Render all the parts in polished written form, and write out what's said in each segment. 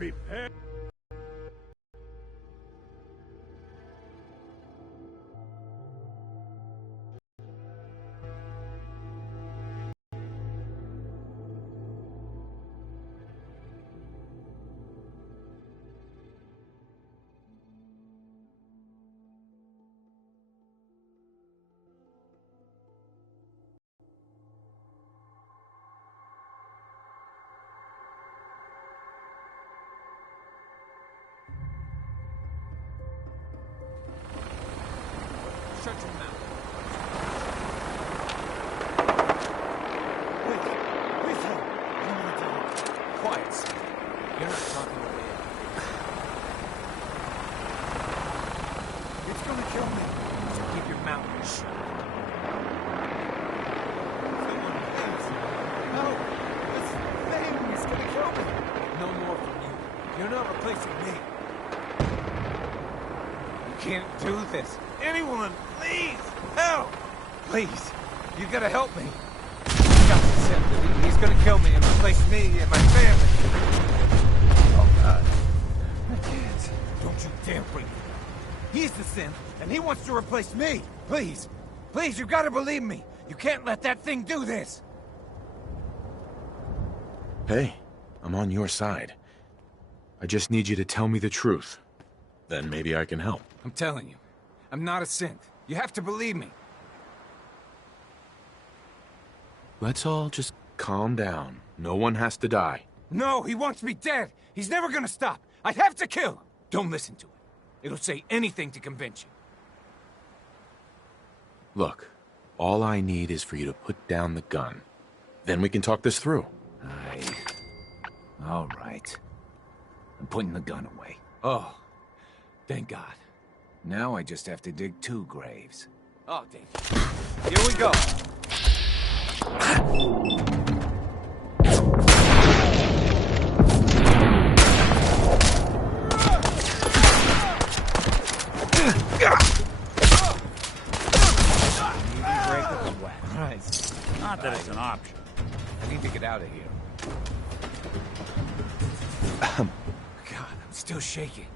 Prepare. Shut your mouth. Please help. I want to die. Quiet, son. You're not talking to me. It's gonna kill me. So keep your mouth shut. Someone, please. No. This thing is gonna kill me. No more from you. You're not replacing me. You can't do this. Anyone, please, help! Please, you gotta help me. Got to accept that he's gonna kill me and replace me and my family. Oh, God. I can't. Don't you dare bring me. He's the synth, and he wants to replace me. Please, please, you gotta believe me. You can't let that thing do this. Hey, I'm on your side. I just need you to tell me the truth. Then maybe I can help. I'm telling you, I'm not a synth. You have to believe me. Let's all just calm down. No one has to die. No, he wants me dead. He's never gonna stop. I have to kill him. Don't listen to it. It'll say anything to convince you. Look, all I need is for you to put down the gun. Then we can talk this through. All right. I'm putting the gun away. Oh, thank God. Now I just have to dig 2 graves. Oh, dang. Here we go. Not that it's an option. I need to get out of here. God, I'm still shaking.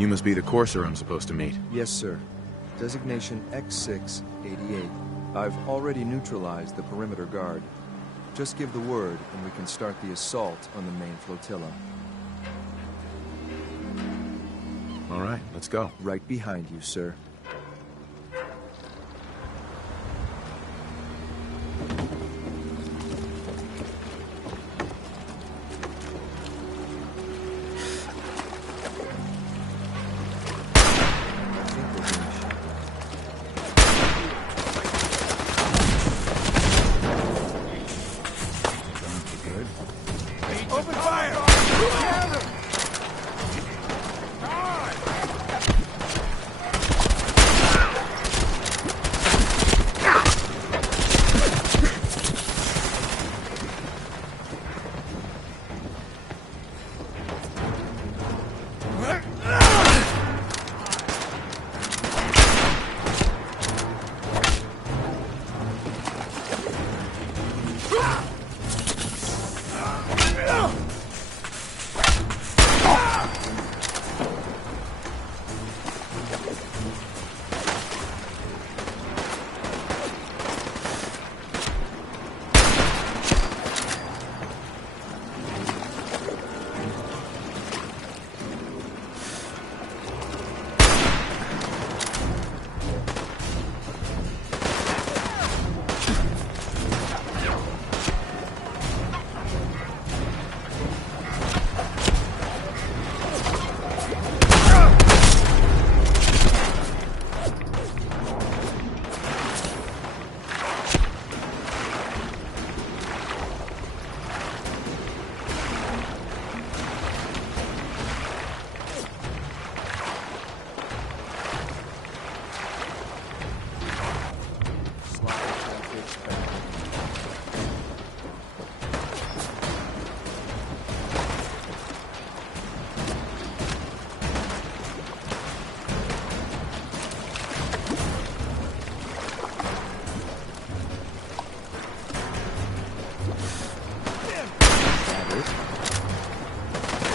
You must be the courser I'm supposed to meet. Yes, sir. Designation X688. I've already neutralized the perimeter guard. Just give the word, and we can start the assault on the main flotilla. All right, let's go. Right behind you, sir. Open fire!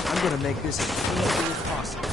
I'm gonna make this as easy as possible.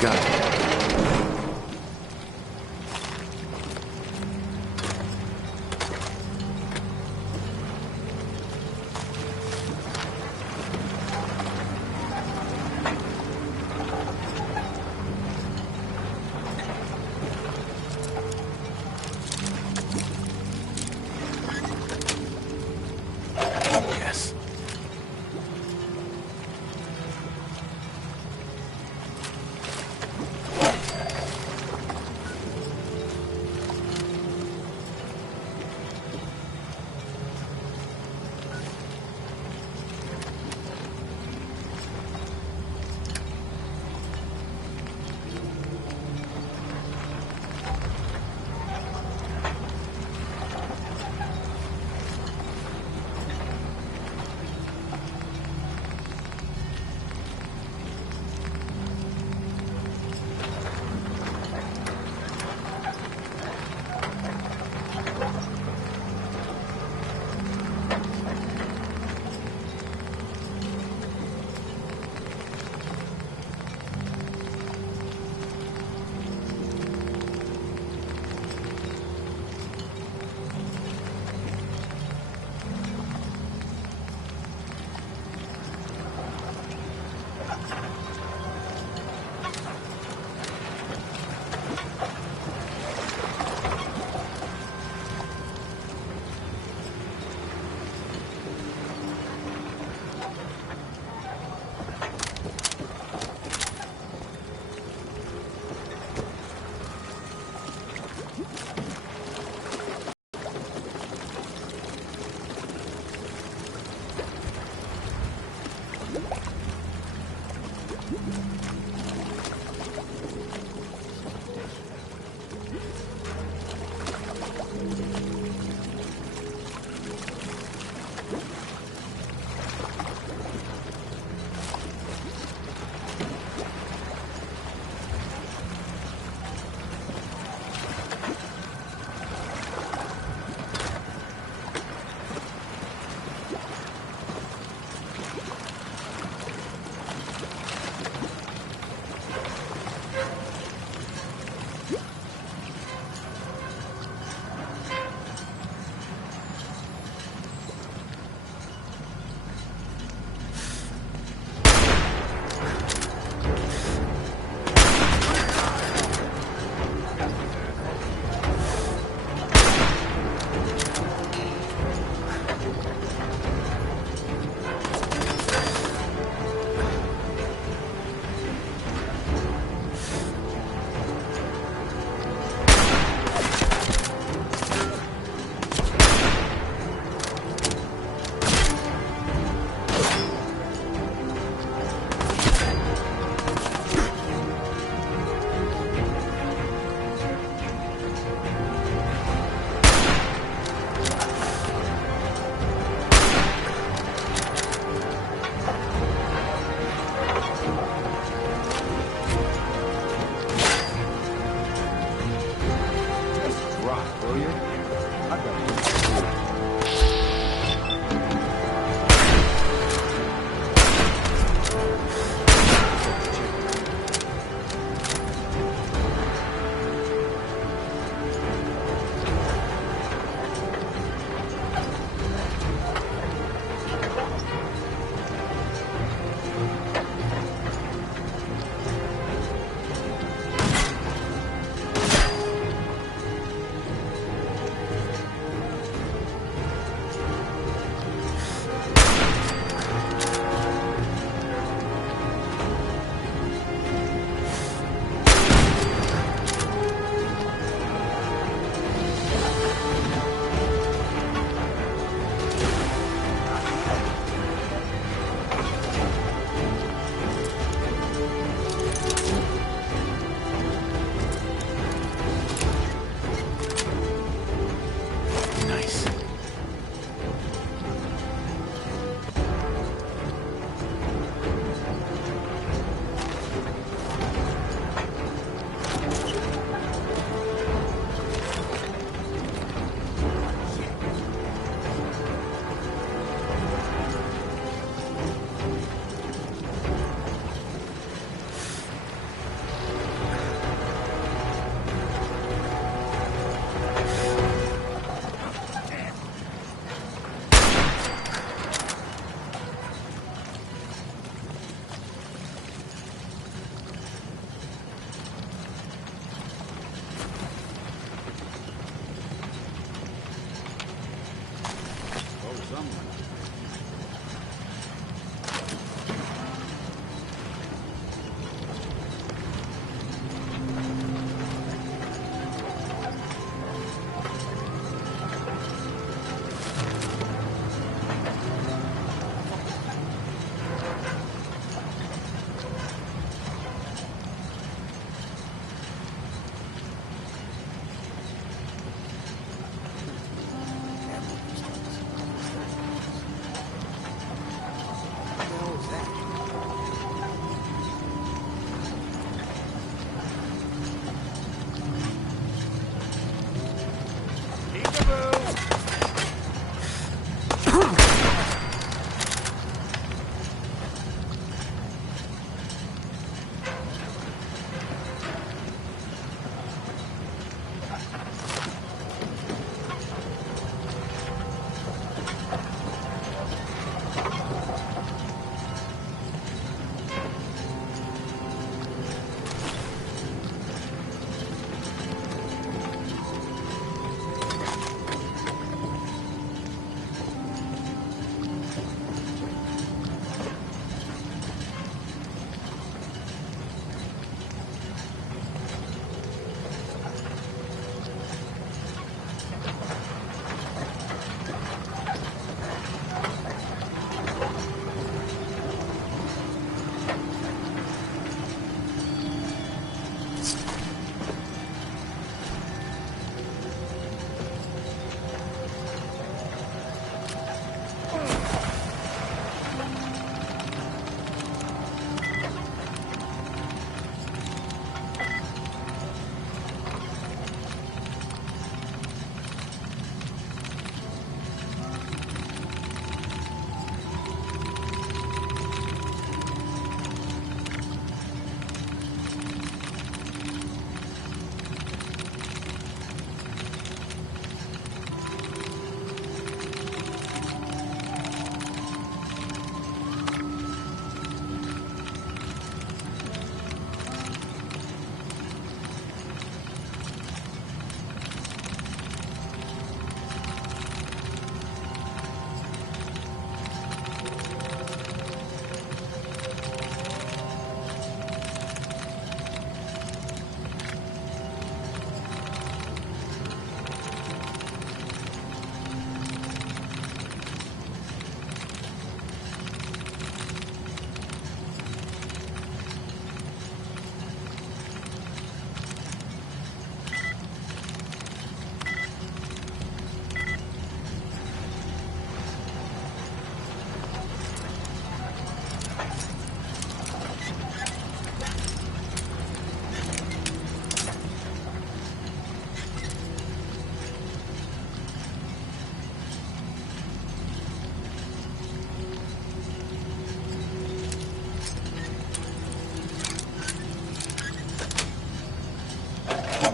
Got it. Yes.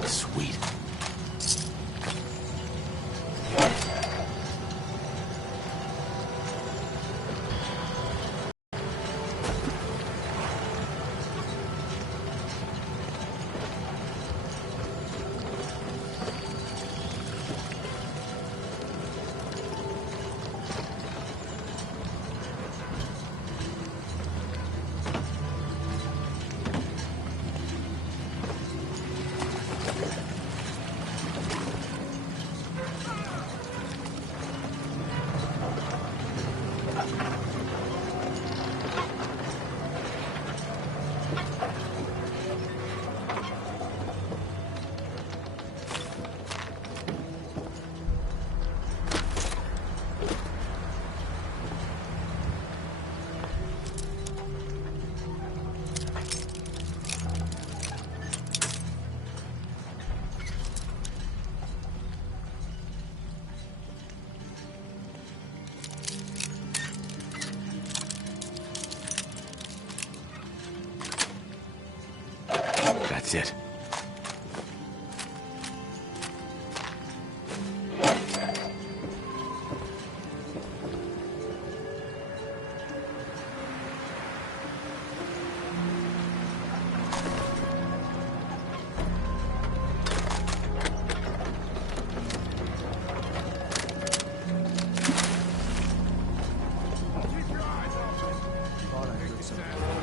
Sweet. That's it. Thought I heard something.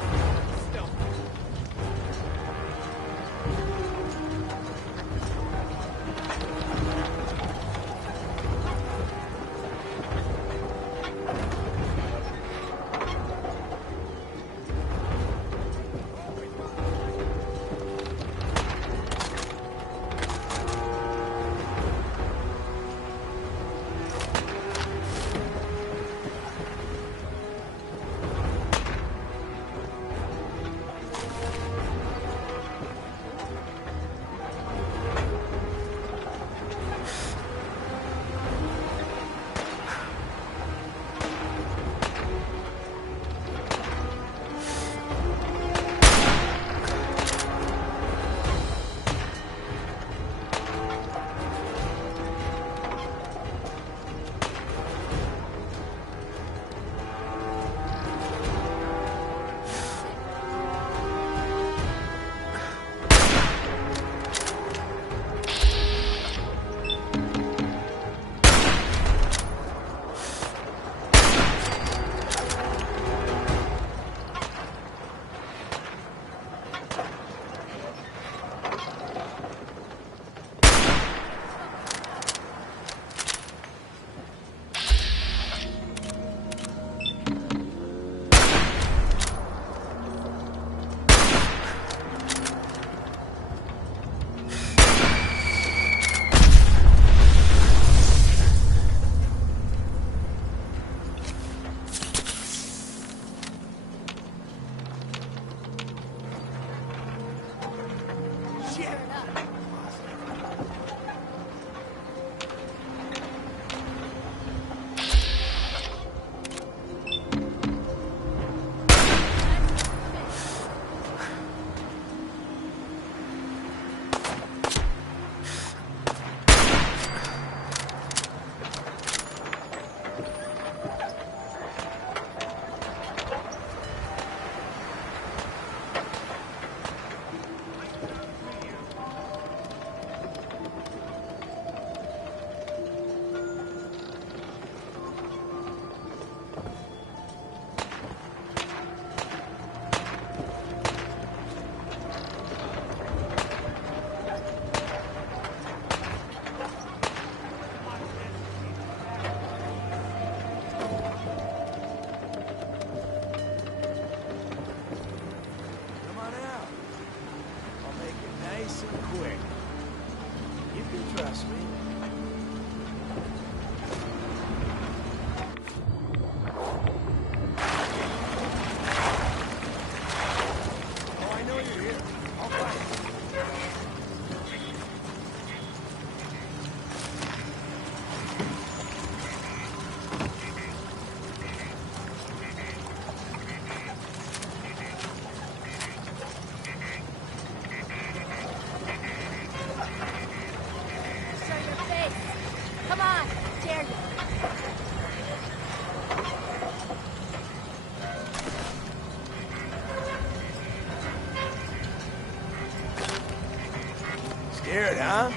Scared, huh?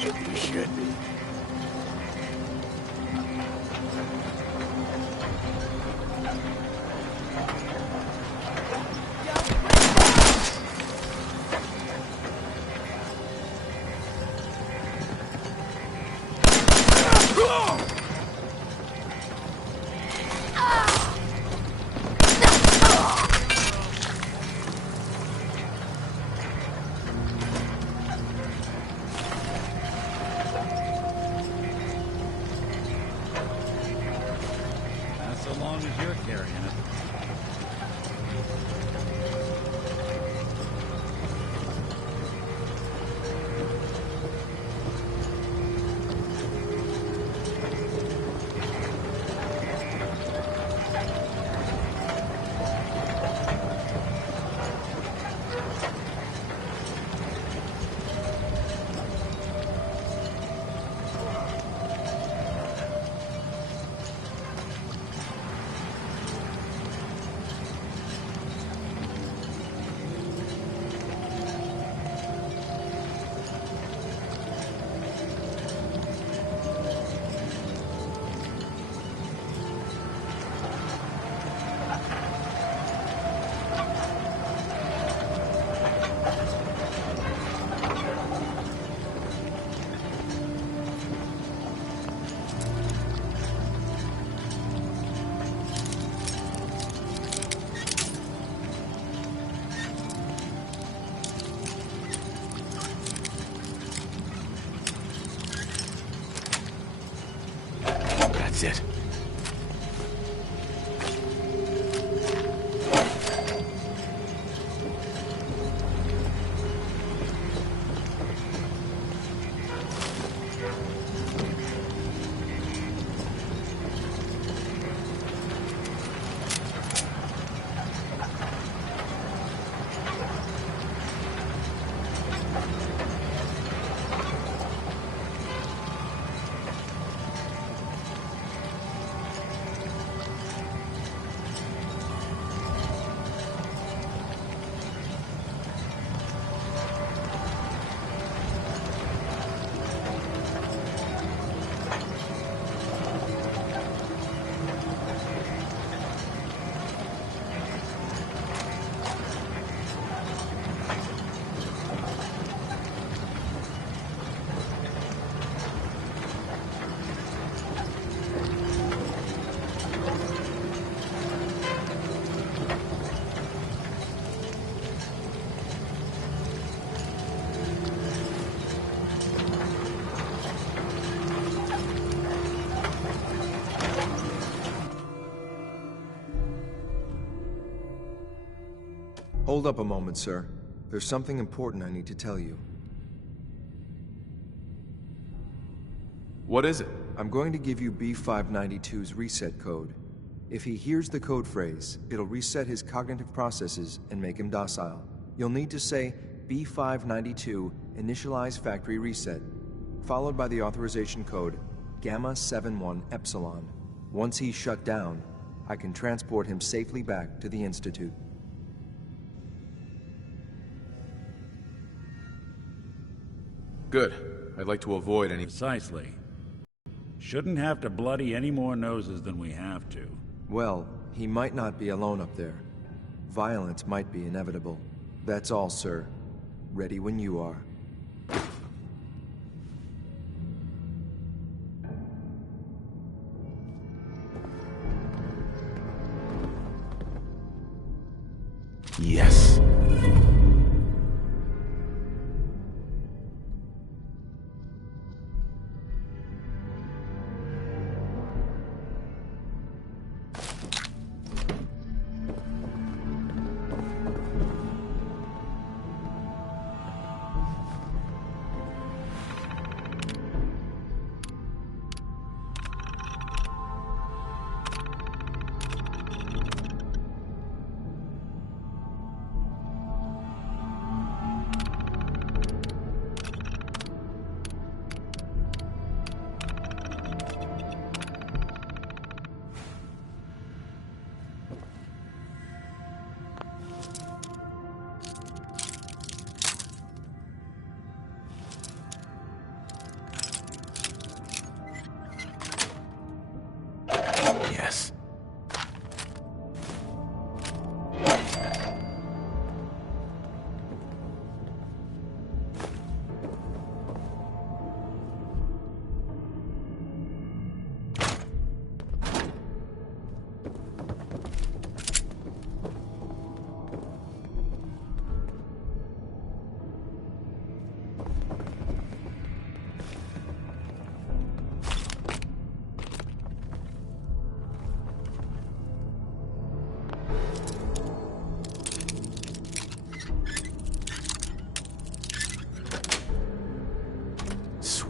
You should be. So long as you're carrying it. That's it. Hold up a moment, sir. There's something important I need to tell you. What is it? I'm going to give you B592's reset code. If he hears the code phrase, it'll reset his cognitive processes and make him docile. You'll need to say B592 initialize factory reset, followed by the authorization code Gamma 71 Epsilon. Once he's shut down, I can transport him safely back to the Institute. Good. I'd like to avoid any... Precisely. Shouldn't have to bloody any more noses than we have to. Well, he might not be alone up there. Violence might be inevitable. That's all, sir. Ready when you are. Yes.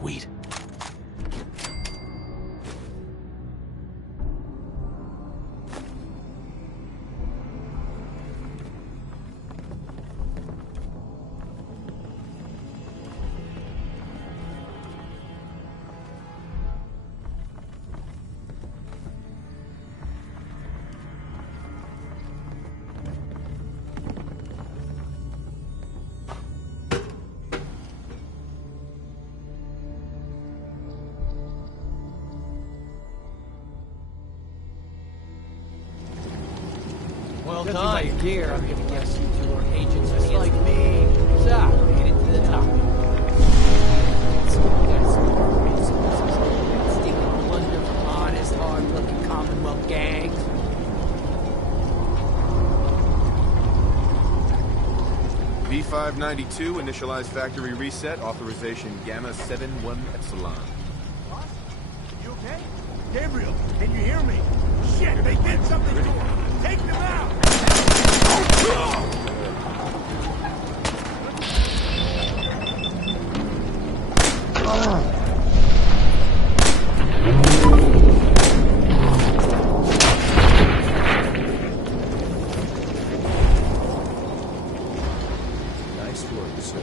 Sweet. Well done. My gear, I'm gonna guess you two are agents just like me. So, made it to the top. Stealing plunder from honest, hard-looking Commonwealth gangs. B592, initialize factory reset, authorization Gamma 71 Epsilon. Boss? You okay? Gabriel, can you hear me? Shit, they did something to him! Take them out! Nice work, sir.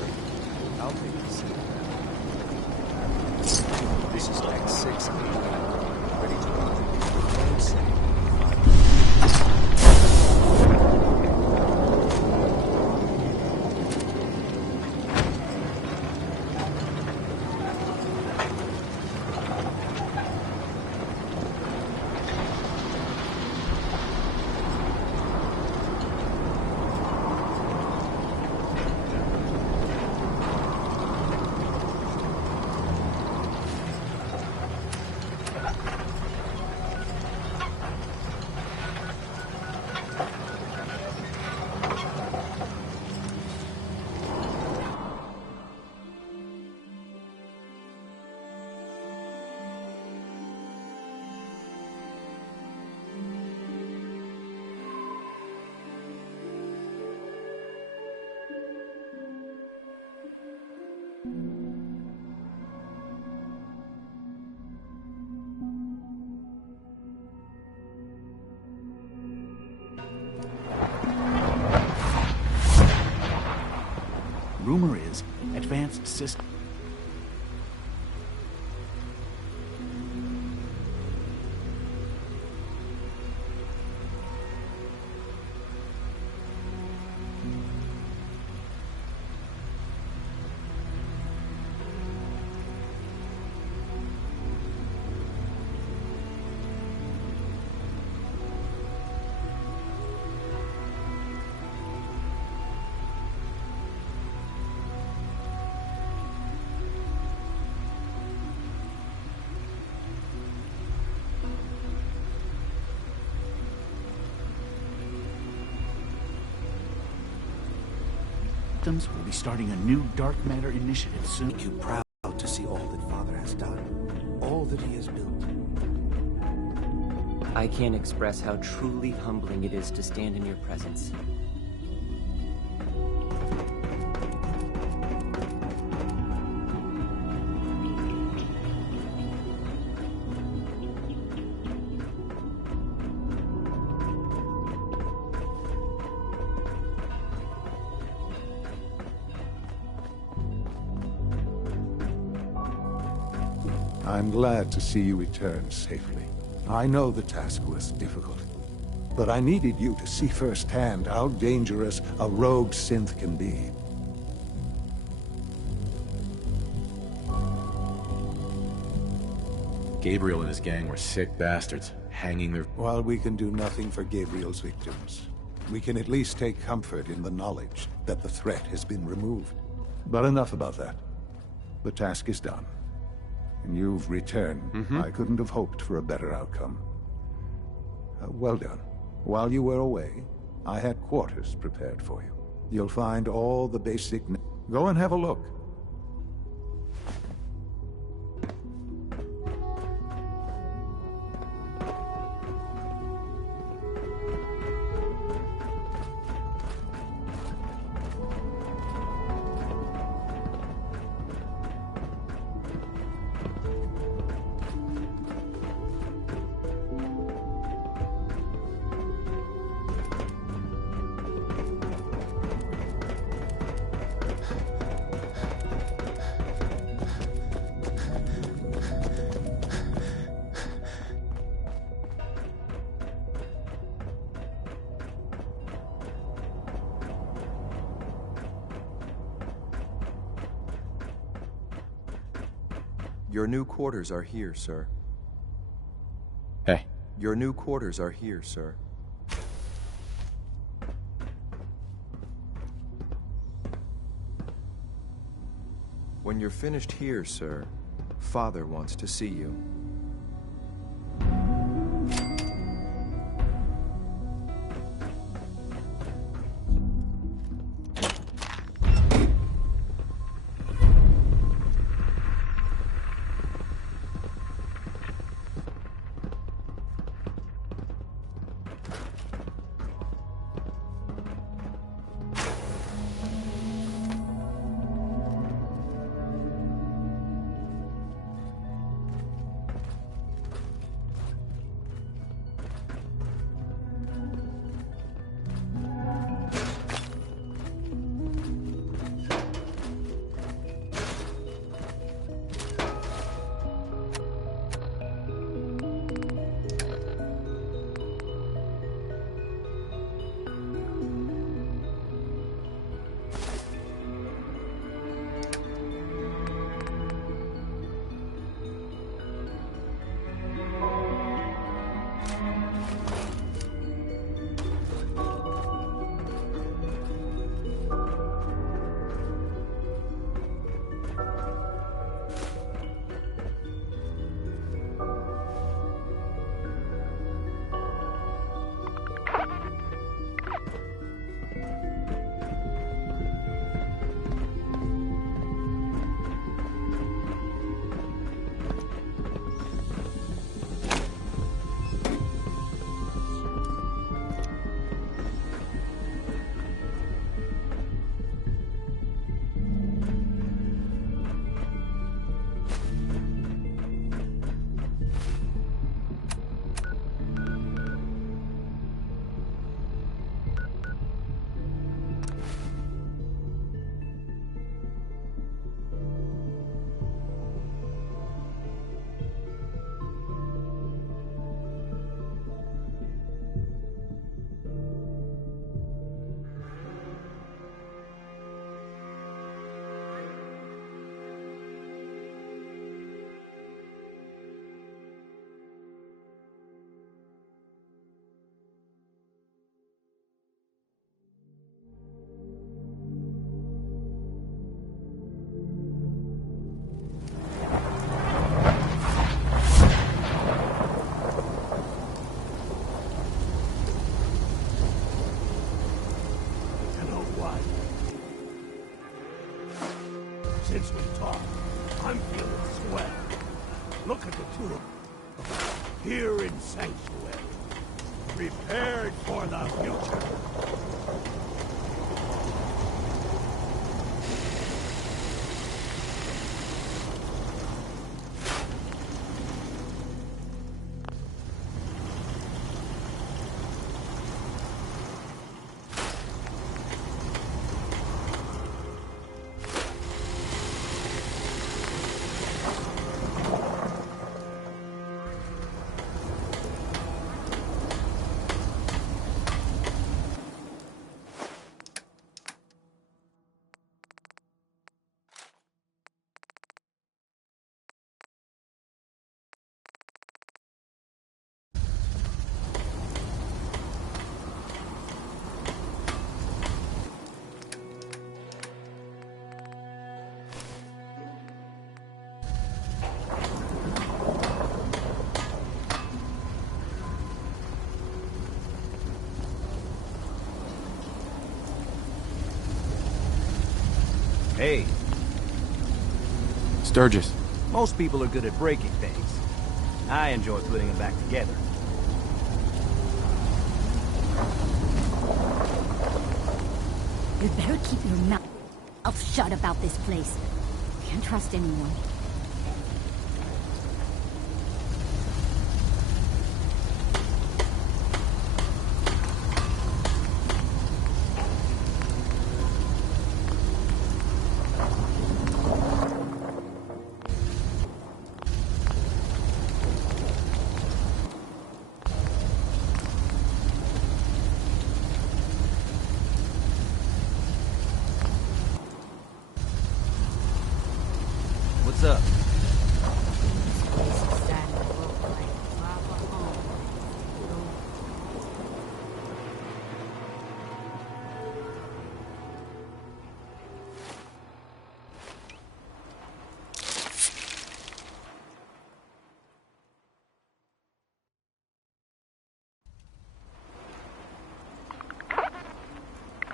I'll take the seat. This is X6. Ready to rock. Don't say. Rumor is, advanced system. Will be starting a new dark matter initiative soon. Make you proud to see all that Father has done, all that he has built. I can't express how truly humbling it is to stand in your presence. I'm glad to see you return safely. I know the task was difficult, but I needed you to see firsthand how dangerous a rogue synth can be. Gabriel and his gang were sick bastards, hanging their... While we can do nothing for Gabriel's victims, we can at least take comfort in the knowledge that the threat has been removed. But enough about that. The task is done. And you've returned. I couldn't have hoped for a better outcome. Well done. While you were away, I had quarters prepared for you. You'll find all the basic... Go and have a look. Your new quarters are here, sir. Hey. Your new quarters are here, sir. When you're finished here, sir, Father wants to see you. Since we talked, I'm feeling swell. Look at the two of them. Here in Sanctuary. Prepared for the future. Hey. Sturgis. Most people are good at breaking things. I enjoy putting them back together. You'd better keep your mouth shut about this place. Can't trust anyone. What's up? place is sad in the world, like far from home.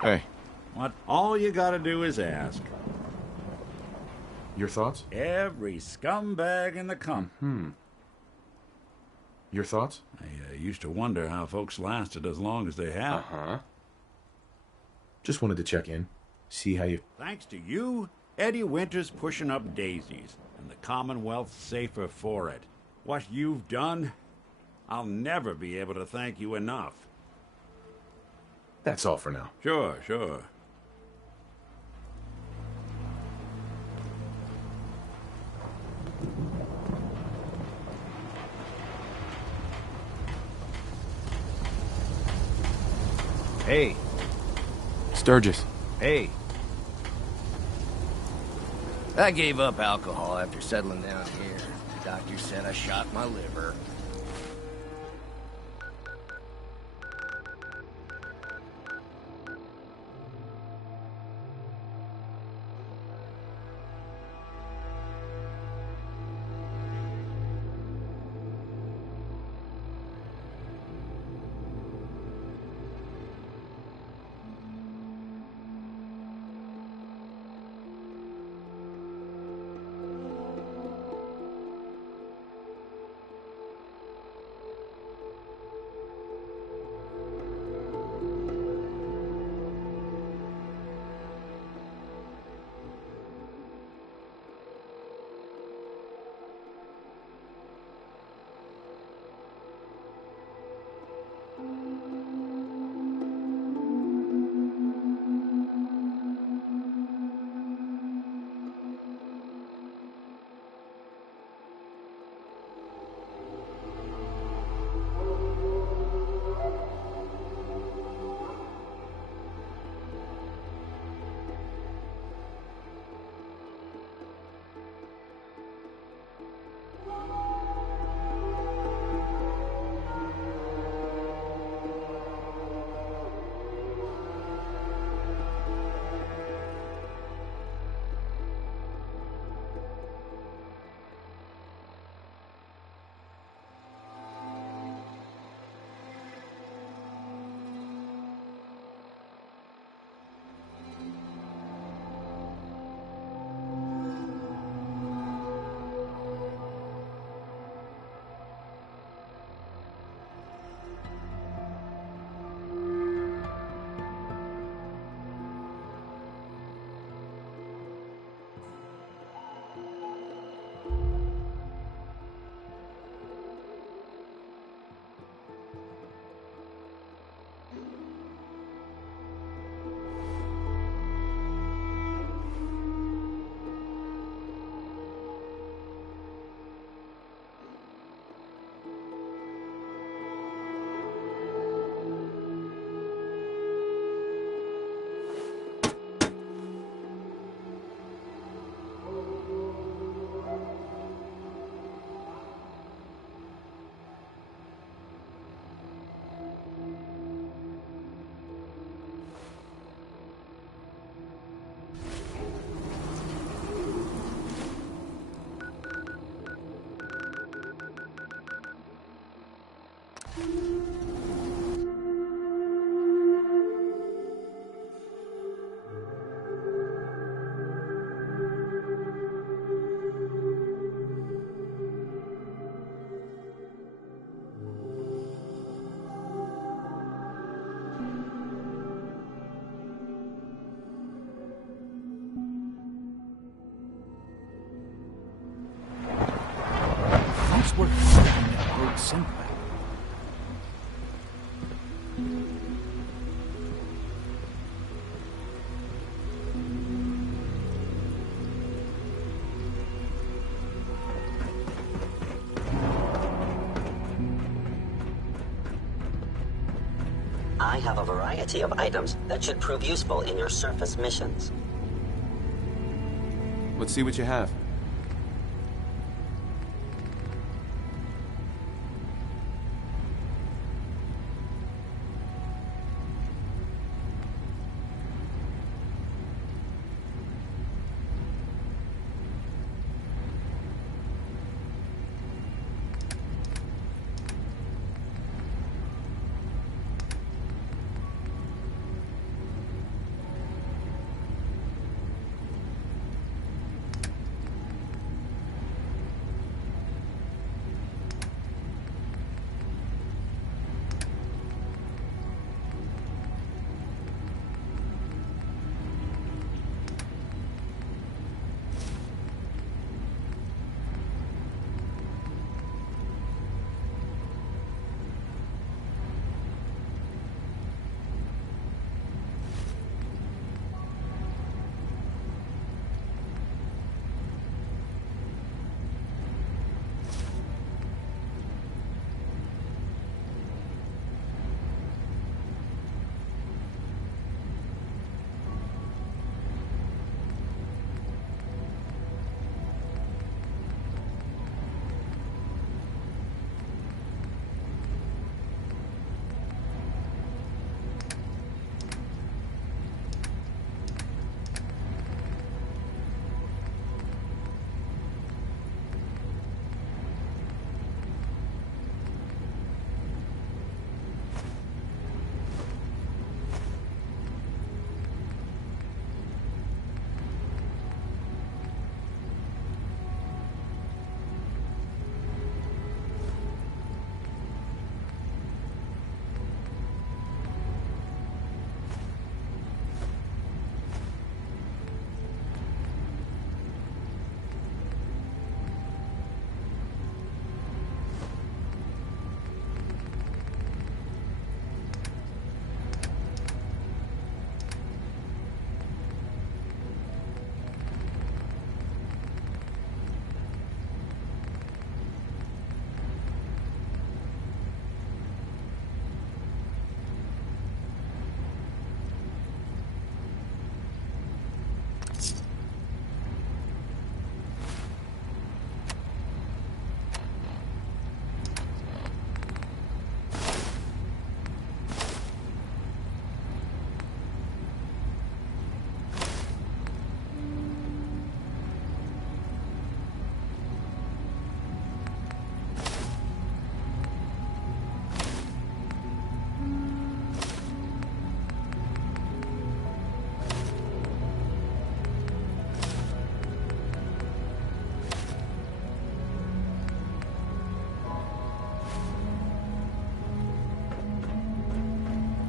Hey. What? All you gotta do is ask. Your thoughts? Every scumbag in the company. Your thoughts? I used to wonder how folks lasted as long as they have. Uh-huh. Just wanted to check in. See how you... Thanks to you, Eddie Winter's pushing up daisies, and the Commonwealth's safer for it. What you've done, I'll never be able to thank you enough. That's all for now. Sure, sure. Hey. Sturgis. Hey. I gave up alcohol after settling down here. The doctor said I shot my liver. We're down that road somewhere. I have a variety of items that should prove useful in your surface missions. Let's see what you have.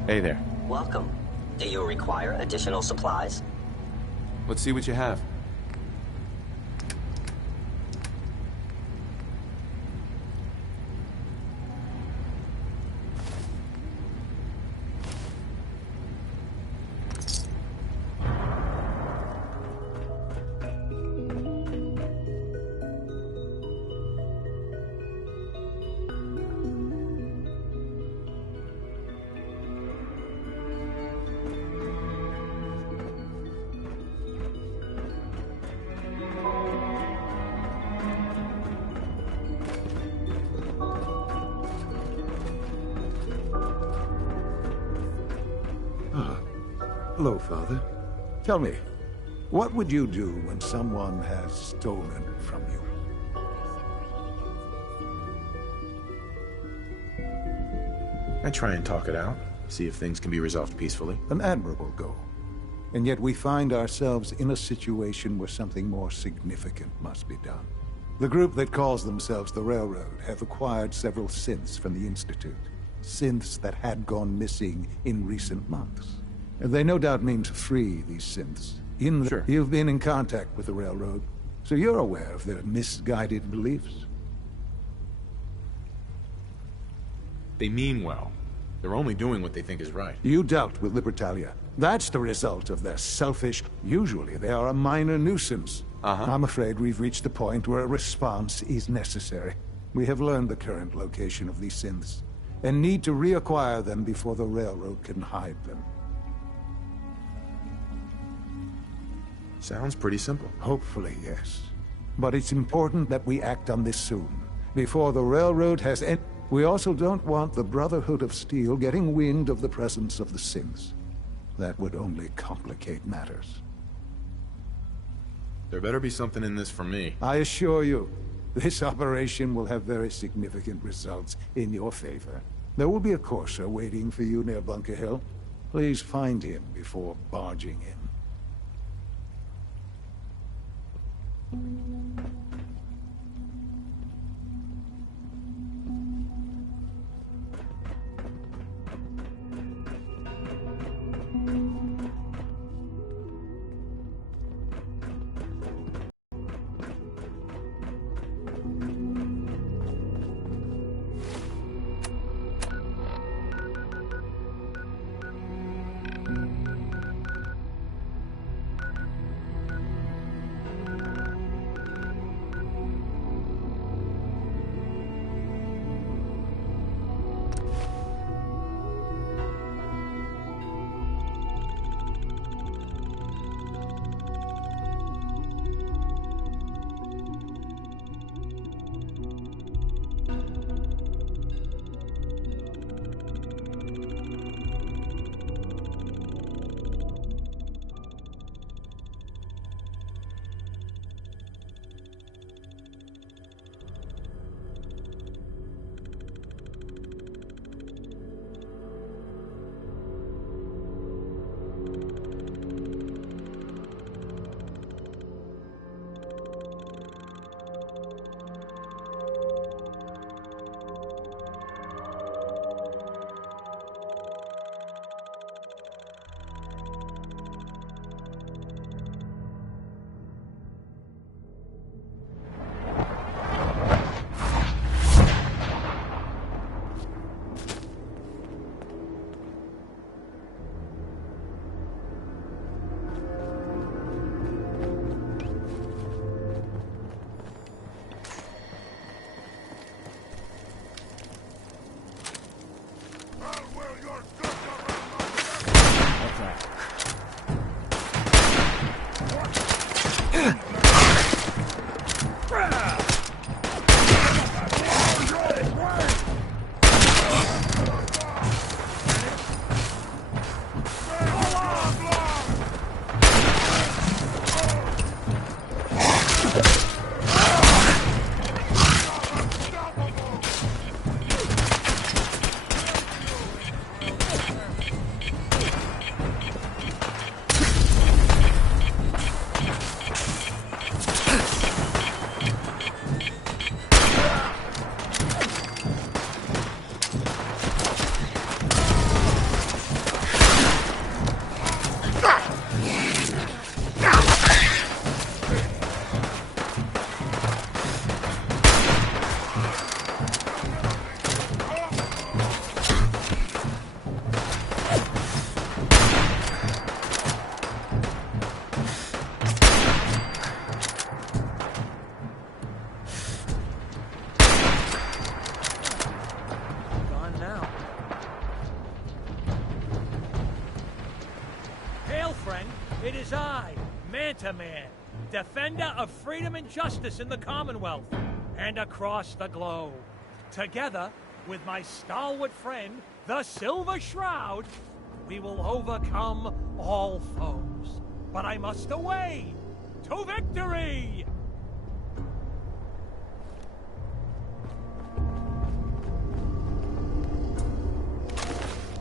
Hey there. Welcome. Do you require additional supplies? Let's see what you have. Hello, Father. Tell me, what would you do when someone has stolen from you? I try and talk it out, see if things can be resolved peacefully. An admirable goal. And yet we find ourselves in a situation where something more significant must be done. The group that calls themselves the Railroad have acquired several synths from the Institute. Synths that had gone missing in recent months. And they no doubt mean to free these synths. Sure. You've been in contact with the Railroad, so you're aware of their misguided beliefs. They mean well. They're only doing what they think is right. You dealt with Libertalia. That's the result of their selfish... Usually they are a minor nuisance. I'm afraid we've reached the point where a response is necessary. We have learned the current location of these synths, and need to reacquire them before the Railroad can hide them. Sounds pretty simple. Hopefully, yes. But it's important that we act on this soon, before the Railroad has We also don't want the Brotherhood of Steel getting wind of the presence of the synths. That would only complicate matters. There better be something in this for me. I assure you, this operation will have very significant results in your favor. There will be a courser waiting for you near Bunker Hill. Please find him before barging in. counterman, defender of freedom and justice in the Commonwealth and across the globe. Together with my stalwart friend, the Silver Shroud, we will overcome all foes. But I must away to victory!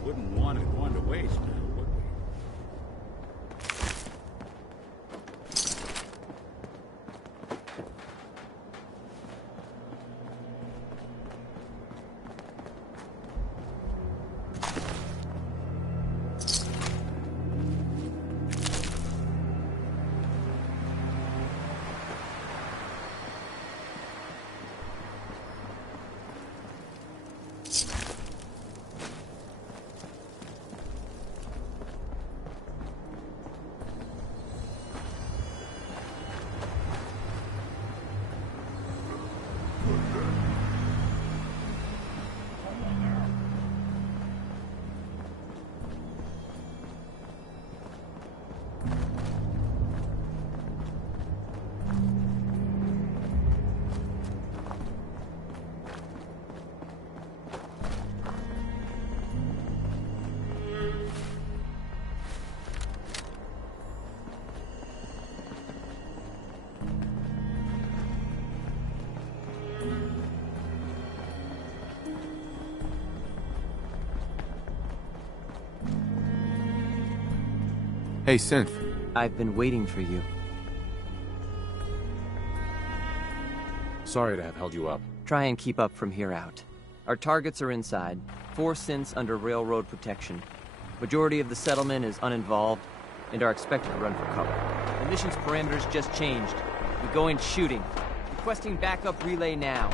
Wouldn't want it going to waste now, would we? Hey, Synth. I've been waiting for you. Sorry to have held you up. Try and keep up from here out. Our targets are inside. 4 synths under railroad protection. Majority of the settlement is uninvolved and are expected to run for cover. The mission's parameters just changed. We go in shooting. Requesting backup relay now.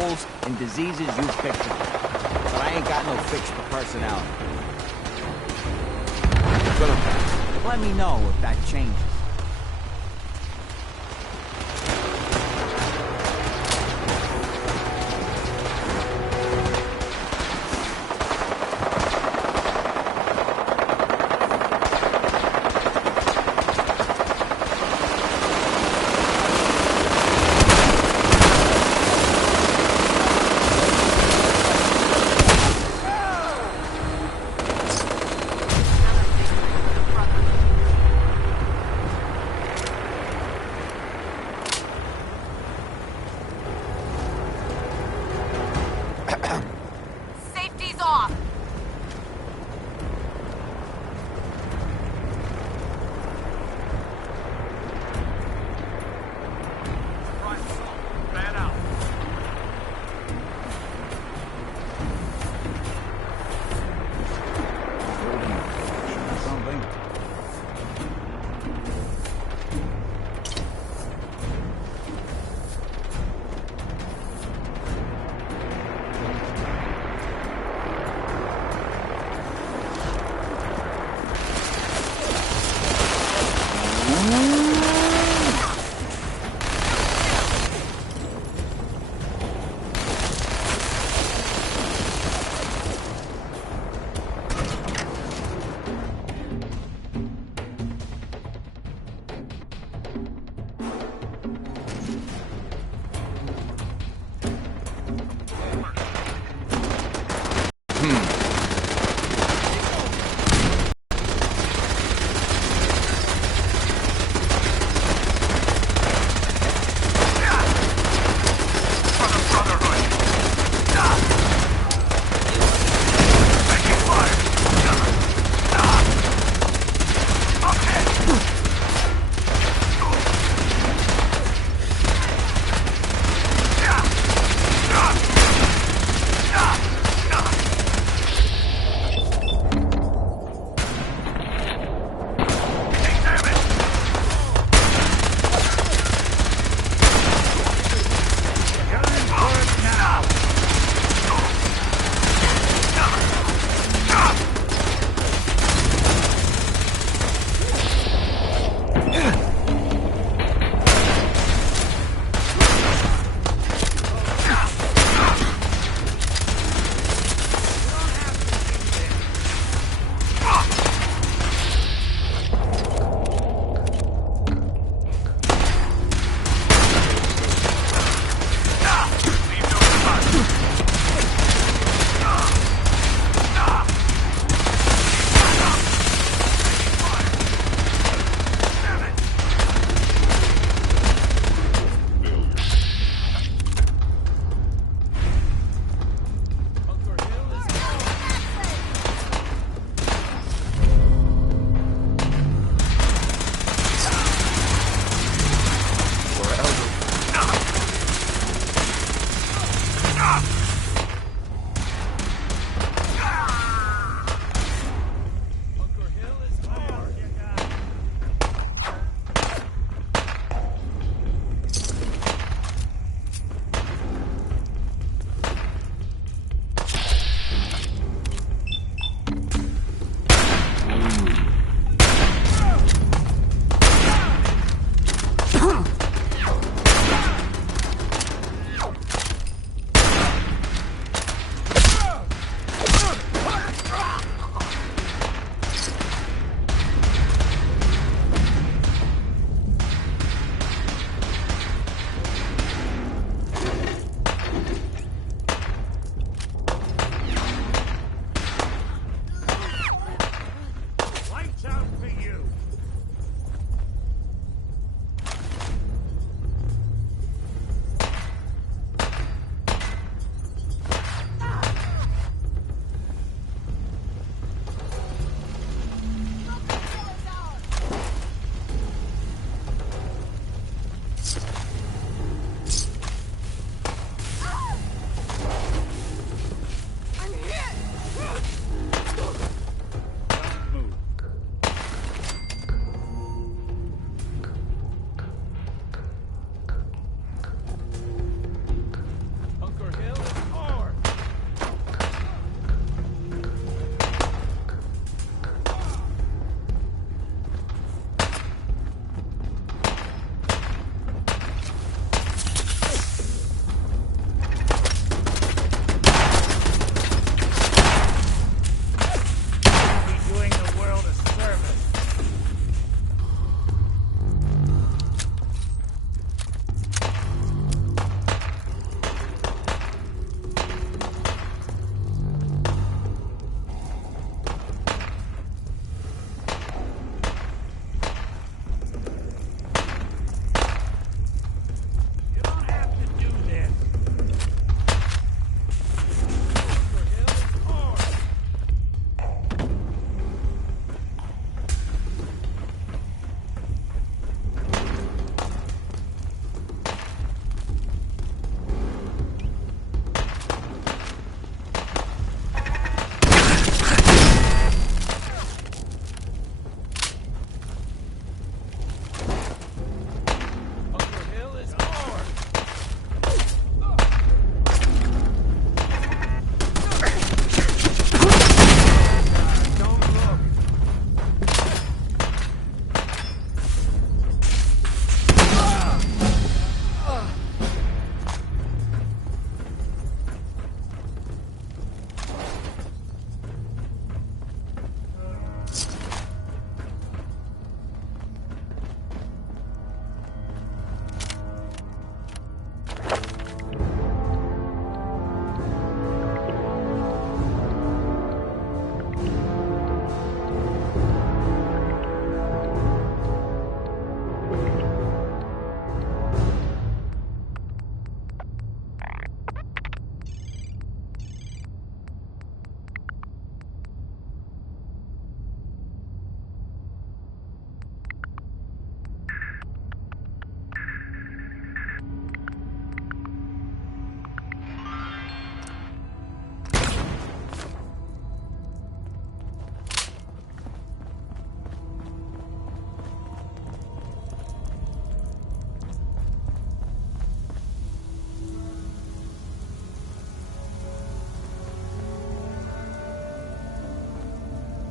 holes and diseases you picked up. But I ain't got no fix for personality. Let me know if that changes.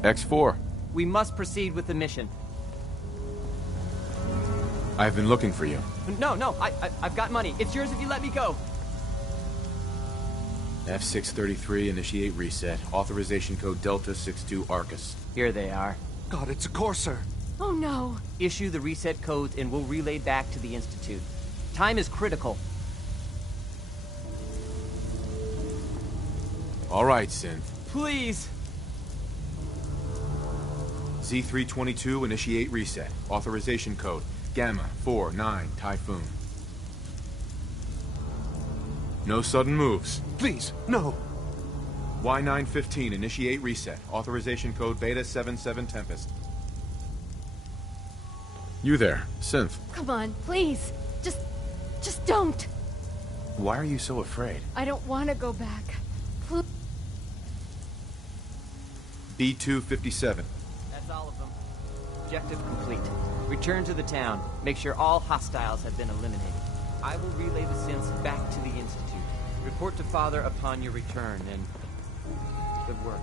X4. We must proceed with the mission. I've been looking for you. No, I've got money. It's yours if you let me go. F633, initiate reset. Authorization code Delta 62 Arcus. Here they are. God, it's a Courser. Oh no. Issue the reset codes and we'll relay back to the Institute. Time is critical. All right, Synth. Please. Z322, initiate reset. Authorization code Gamma 49 Typhoon. No sudden moves. Please, no. Y915, initiate reset. Authorization code Beta 77 Tempest. You there, Synth. Come on, please. Just don't. Why are you so afraid? I don't want to go back. Please. B257. That's all of them. Objective complete. Return to the town. Make sure all hostiles have been eliminated. I will relay the synths back to the Institute. Report to Father upon your return, and good work.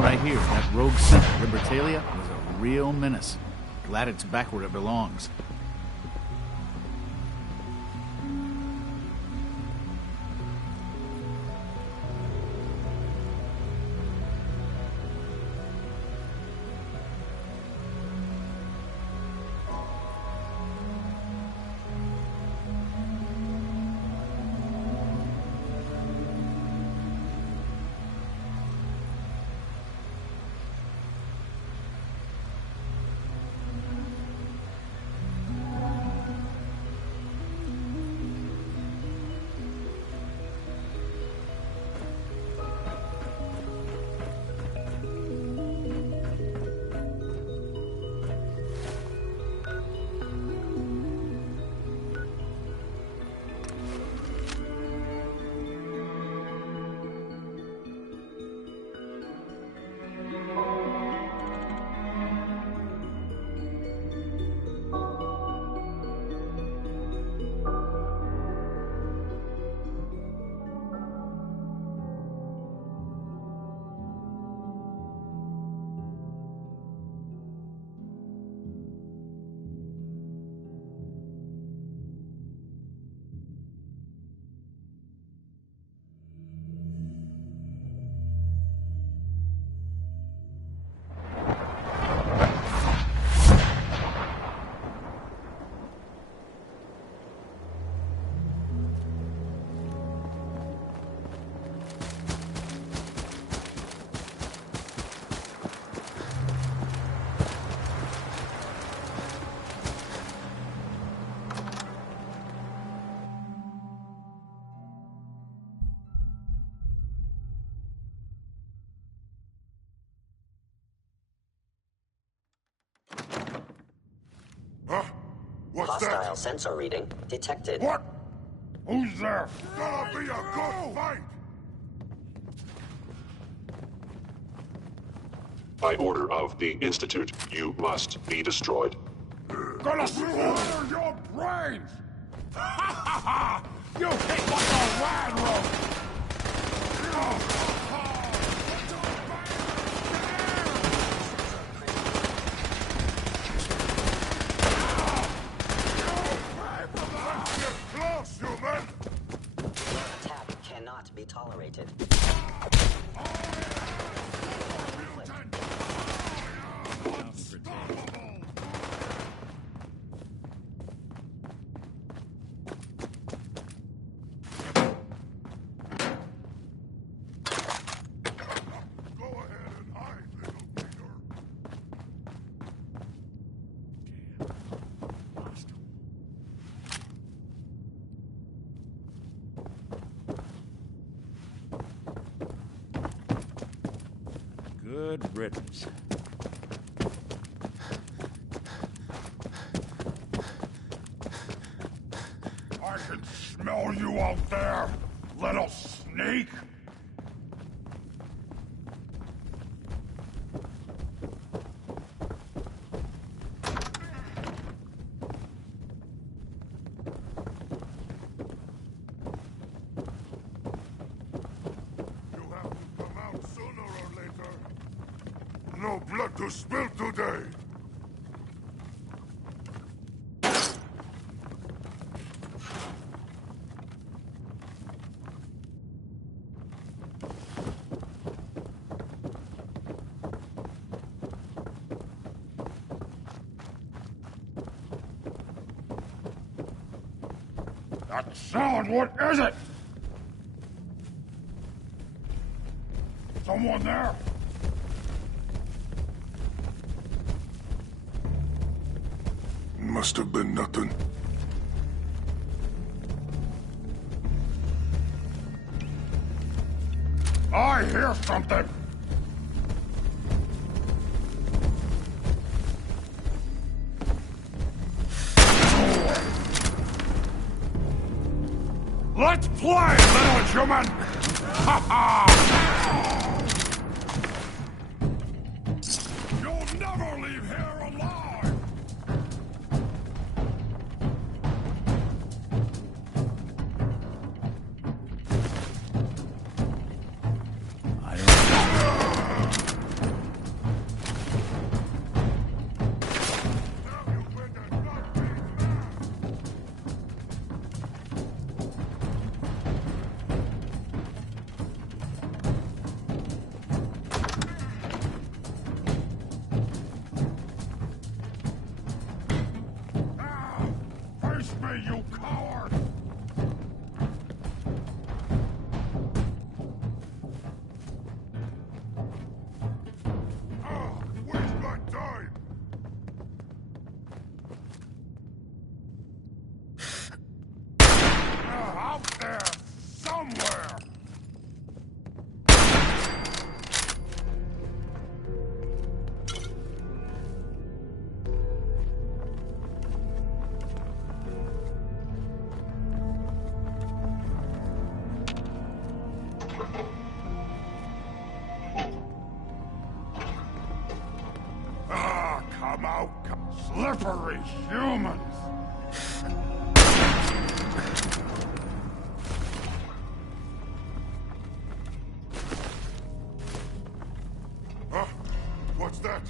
I hear that rogue synth, Libertalia, was a real menace. Glad it's back where it belongs. Hostile sensor reading detected. What? Who's there? Gonna be a good fight! By order of the Institute, you must be destroyed. Gonna splatter your brains! Ha ha ha! You hit like a rad rope! Close, human! Attack cannot be tolerated. Good riddance. I can smell you out there, little sneak! You have to come out sooner or later. No blood to spill today! That sound, what is it? Someone there? Must have been nothing. I hear something! Let's play, little human! Ha ha! You'll never leave here alive! Face me, you coward! Waste my time! Out there, somewhere! Come out, slippery humans! Huh? What's that?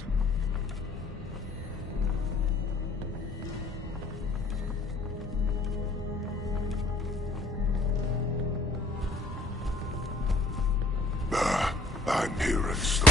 I'm hearing stuff.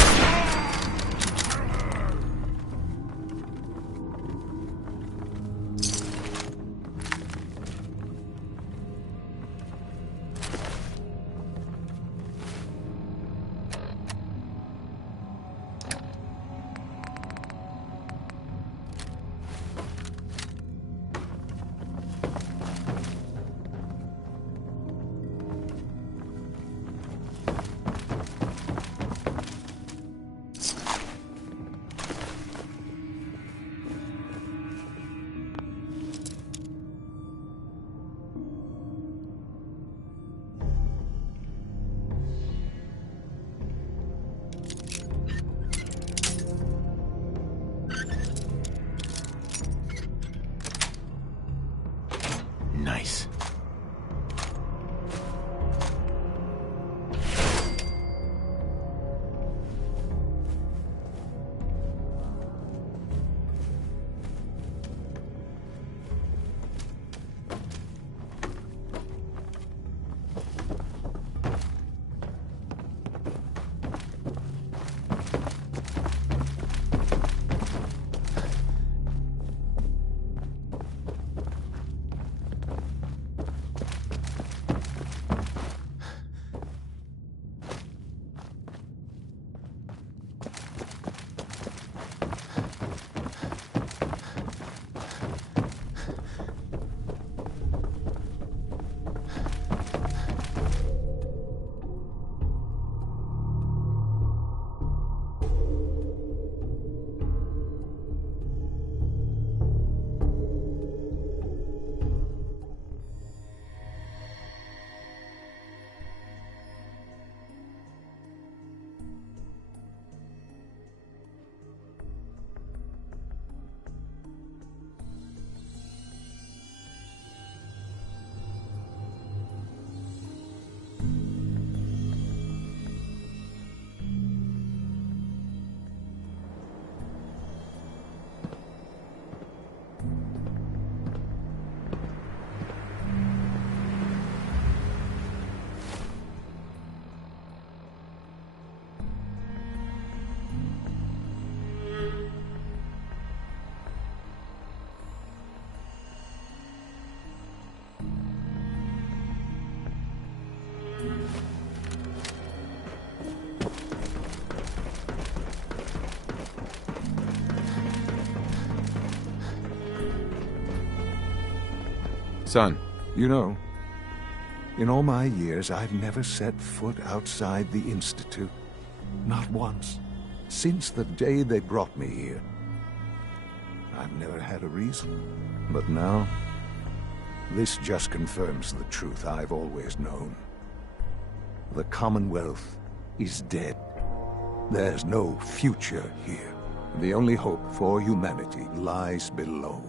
Son. You know, in all my years, I've never set foot outside the Institute. Not once. Since the day they brought me here. I've never had a reason. But now, this just confirms the truth I've always known. The Commonwealth is dead. There's no future here. The only hope for humanity lies below.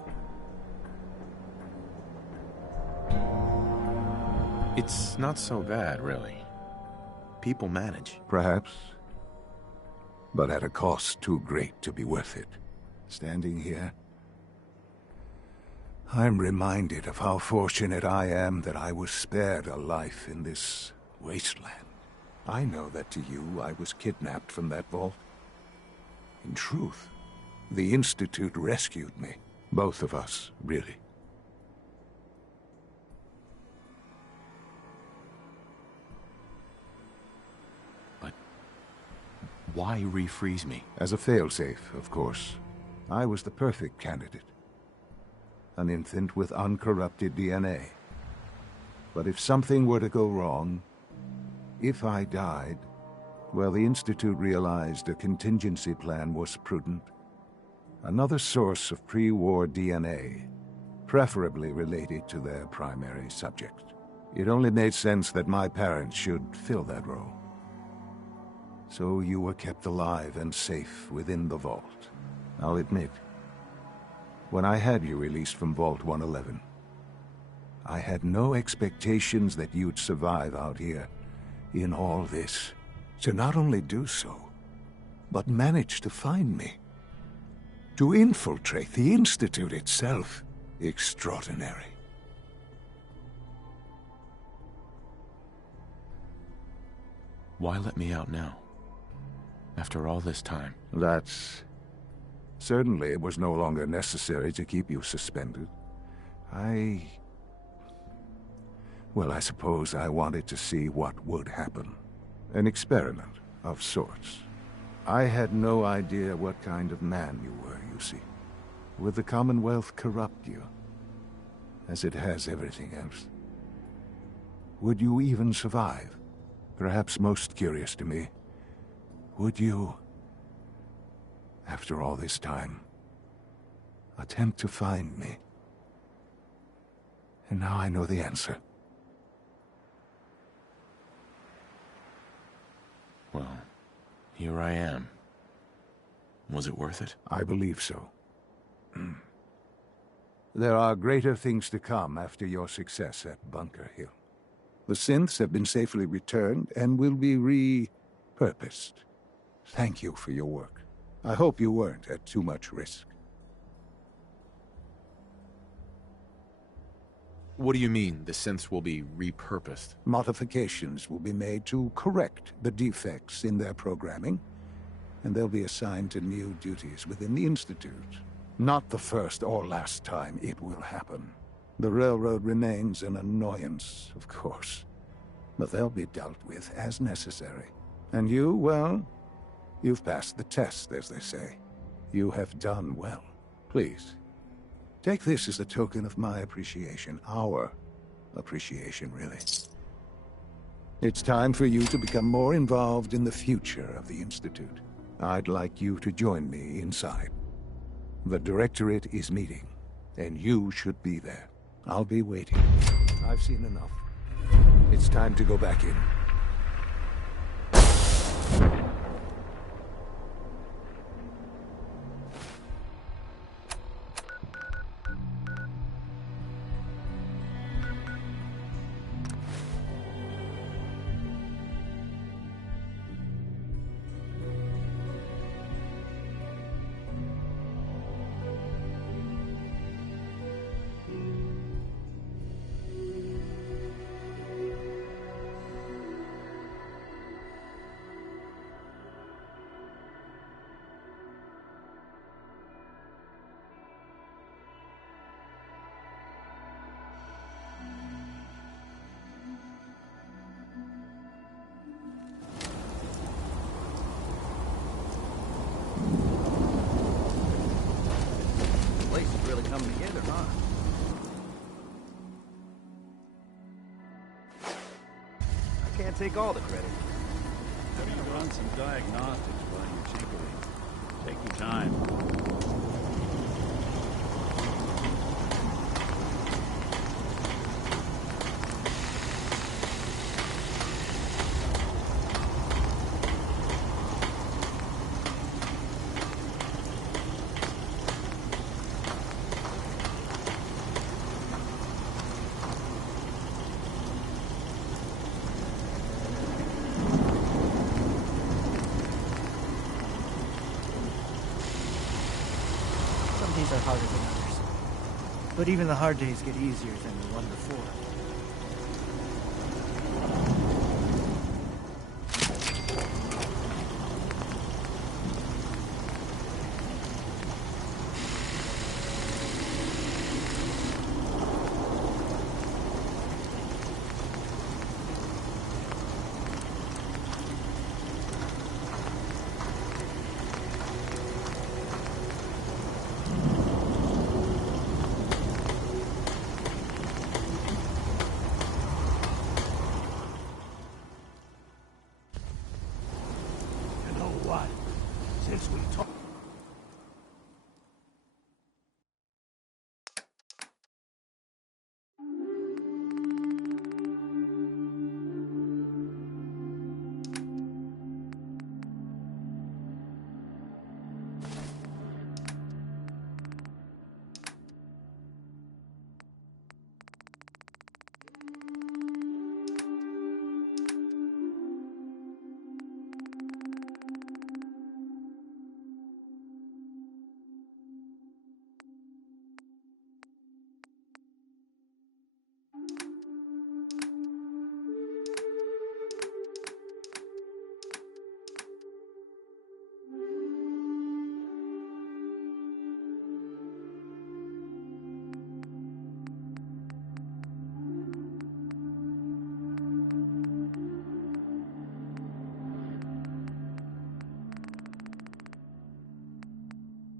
It's not so bad, really. People manage. Perhaps. But at a cost too great to be worth it. Standing here, I'm reminded of how fortunate I am that I was spared a life in this wasteland. I know that to you, I was kidnapped from that vault. In truth, the Institute rescued me. Both of us, really. But why refreeze me? As a failsafe, of course. I was the perfect candidate. An infant with uncorrupted DNA. But if something were to go wrong, if I died, well, the Institute realized a contingency plan was prudent. Another source of pre-war DNA, preferably related to their primary subject. It only made sense that my parents should fill that role. So you were kept alive and safe within the vault. I'll admit, when I had you released from Vault 111, I had no expectations that you'd survive out here in all this. To not only do so, but manage to find me. To infiltrate the Institute itself. Extraordinary. Why let me out now? After all this time? Certainly it was no longer necessary to keep you suspended. Well, I suppose I wanted to see what would happen. An experiment of sorts. I had no idea what kind of man you were, you see. Would the Commonwealth corrupt you? As it has everything else? Would you even survive? Perhaps most curious to me, would you, after all this time, attempt to find me? And now I know the answer. Well, here I am. Was it worth it? I believe so. There are greater things to come after your success at Bunker Hill. The synths have been safely returned and will be repurposed. Thank you for your work. I hope you weren't at too much risk. What do you mean, the synths will be repurposed? Modifications will be made to correct the defects in their programming, and they'll be assigned to new duties within the Institute. Not the first or last time it will happen. The railroad remains an annoyance, of course, but they'll be dealt with as necessary. And you, well, you've passed the test, as they say. You have done well. Please, take this as a token of my appreciation. Our appreciation, really. It's time for you to become more involved in the future of the Institute. I'd like you to join me inside. The Directorate is meeting, and you should be there. I'll be waiting. I've seen enough. It's time to go back in. take all the credit. I'm gonna run some diagnostics while you're tinkering. Take your time. Some days are harder than others. But even the hard days get easier than the one before. You know what? Since we talked...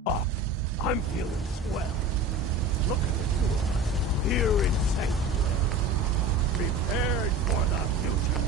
Oh, I'm feeling swell. Look at the two of us here in Sanctuary, prepared for the future.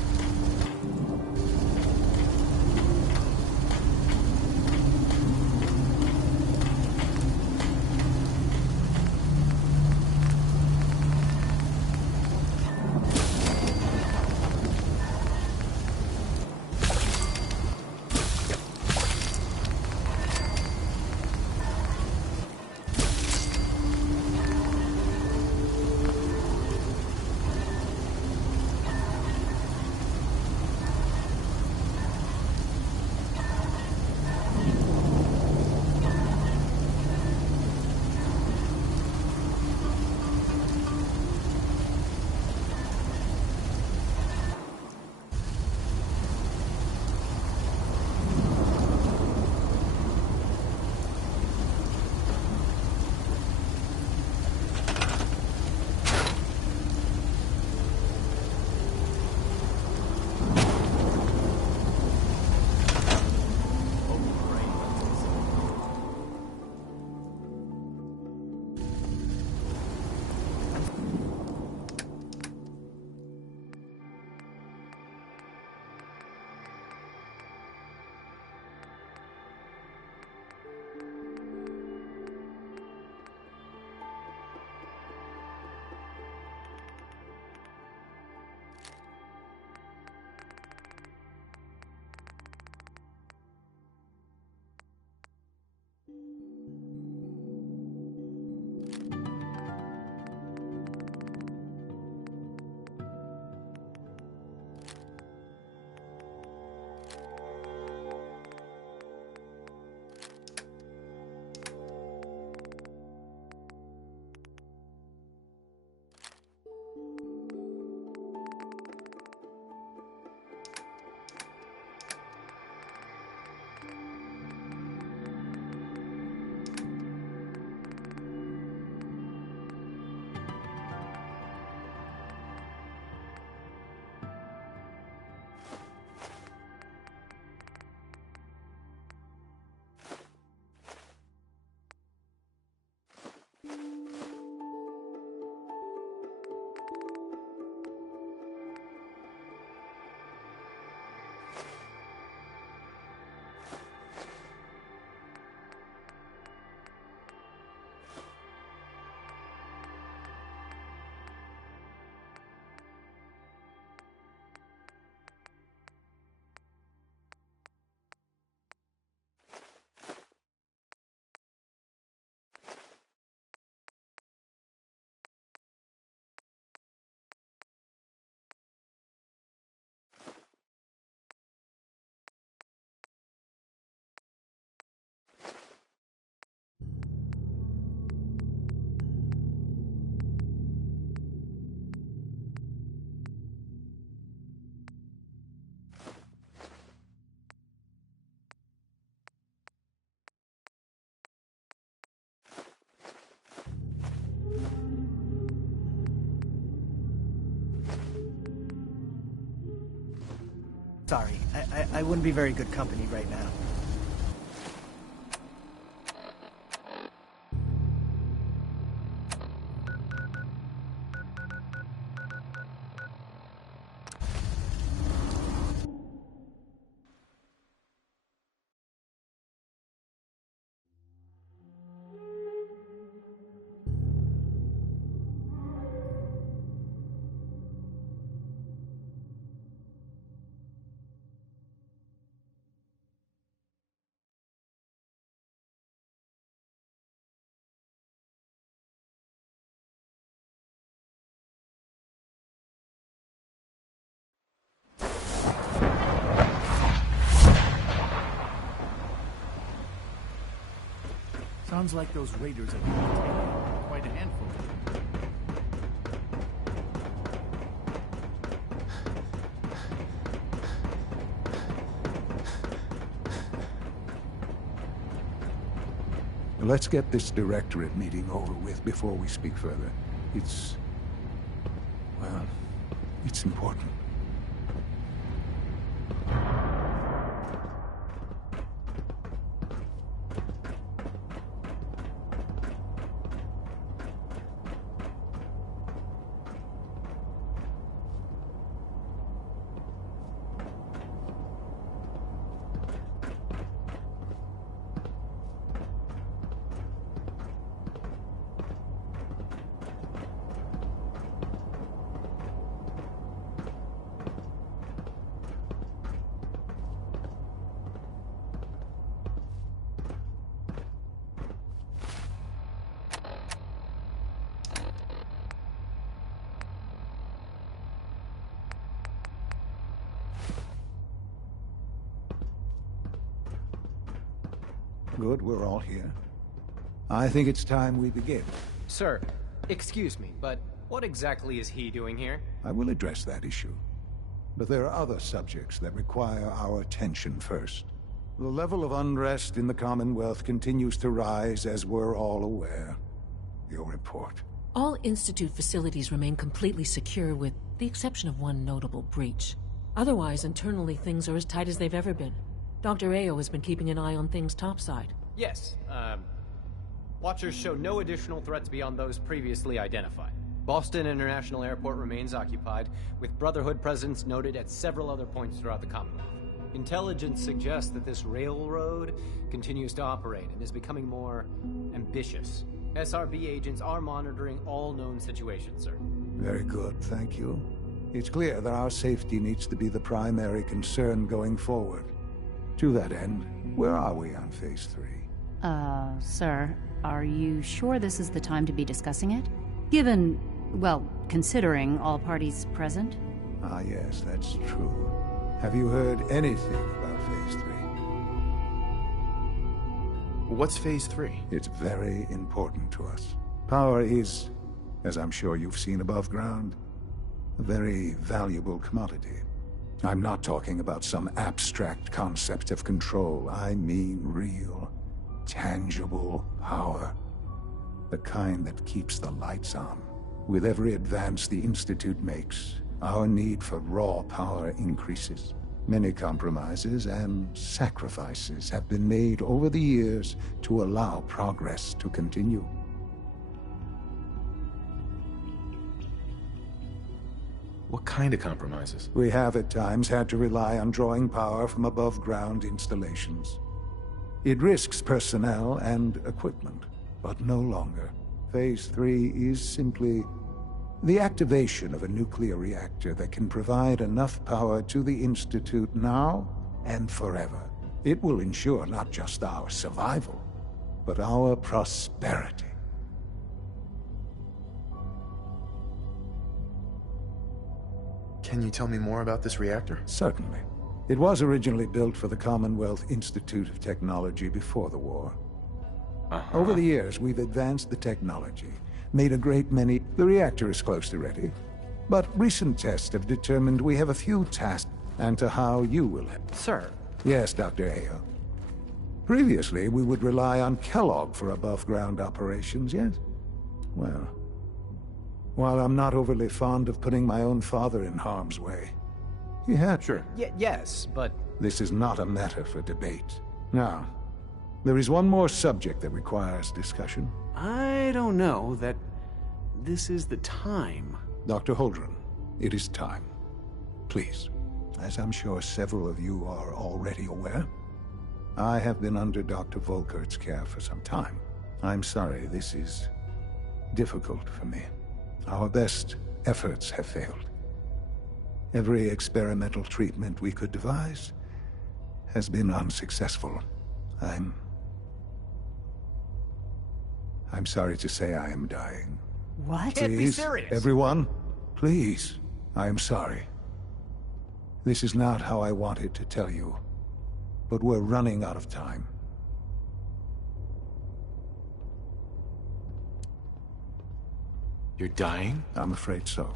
Sorry, I wouldn't be very good company right now. Sounds like those raiders are going to take quite a handful. Let's get this directorate meeting over with before we speak further. It's... well, it's important. Good, we're all here. I think it's time we begin. Sir, excuse me, but what exactly is he doing here? I will address that issue. But there are other subjects that require our attention first. The level of unrest in the Commonwealth continues to rise, as we're all aware. Your report. All Institute facilities remain completely secure with the exception of one notable breach. Otherwise, internally, things are as tight as they've ever been. Dr. Ao has been keeping an eye on things topside. Yes, Watchers show no additional threats beyond those previously identified. Boston International Airport remains occupied, with Brotherhood presence noted at several other points throughout the Commonwealth. Intelligence suggests that this railroad continues to operate and is becoming more ambitious. SRB agents are monitoring all known situations, sir. Very good, thank you. It's clear that our safety needs to be the primary concern going forward. To that end, where are we on Phase 3? Sir, are you sure this is the time to be discussing it? Given, well, considering all parties present? Ah, yes, that's true. Have you heard anything about Phase 3? What's Phase 3? It's very important to us. Power is, as I'm sure you've seen above ground, a very valuable commodity. I'm not talking about some abstract concept of control. I mean real, tangible power. The kind that keeps the lights on. With every advance the Institute makes, our need for raw power increases. Many compromises and sacrifices have been made over the years to allow progress to continue. What kind of compromises? We have at times had to rely on drawing power from above-ground installations. It risks personnel and equipment, but no longer. Phase 3 is simply the activation of a nuclear reactor that can provide enough power to the Institute now and forever. It will ensure not just our survival, but our prosperity. Can you tell me more about this reactor? Certainly. It was originally built for the Commonwealth Institute of Technology before the war. Over the years, we've advanced the technology, made a great many... The reactor is close to ready. But recent tests have determined we have a few tasks and to how you will... Sir? Yes, Dr. Ao. Previously, we would rely on Kellogg for above-ground operations, yes? Well, while I'm not overly fond of putting my own father in harm's way, He had. Sure. Yes, but... This is not a matter for debate. Now, there is one more subject that requires discussion. I don't know that this is the time. Dr. Holdren, it is time. Please. As I'm sure several of you are already aware, I have been under Dr. Volkert's care for some time. I'm sorry, this is difficult for me. Our best efforts have failed. Every experimental treatment we could devise has been unsuccessful. I'm sorry to say I am dying. What? Can't be Please, serious. everyone, please. I am sorry. This is not how I wanted to tell you, but we're running out of time. You're dying? I'm afraid so.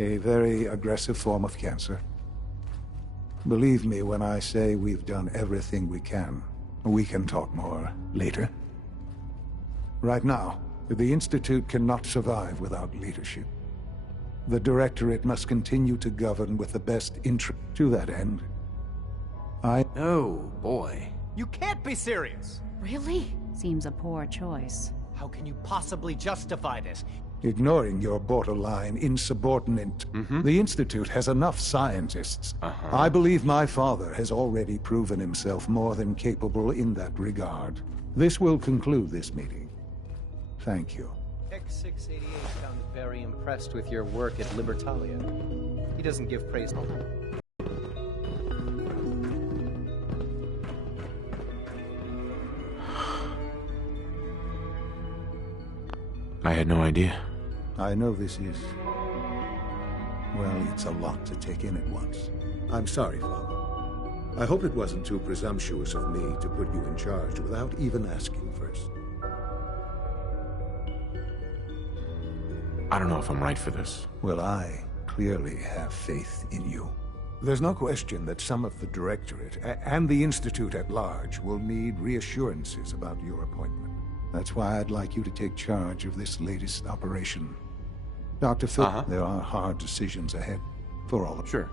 A very aggressive form of cancer. Believe me when I say we've done everything we can. We can talk more later. Right now, the Institute cannot survive without leadership. The Directorate must continue to govern with the best interest. To that end, Oh, boy. You can't be serious! Really? Seems a poor choice. How can you possibly justify this? Ignoring your borderline insubordinate, the Institute has enough scientists. I believe my father has already proven himself more than capable in that regard. This will conclude this meeting. Thank you. X688 sounds very impressed with your work at Libertalia. He doesn't give praise. I had no idea. I know this is... well, it's a lot to take in at once. I'm sorry, Father. I hope it wasn't too presumptuous of me to put you in charge without even asking first. I don't know if I'm right for this. Well, I clearly have faith in you. There's no question that some of the Directorate and the Institute at large will need reassurances about your appointment. That's why I'd like you to take charge of this latest operation. Dr. Phil, there are hard decisions ahead for all of us. Sure.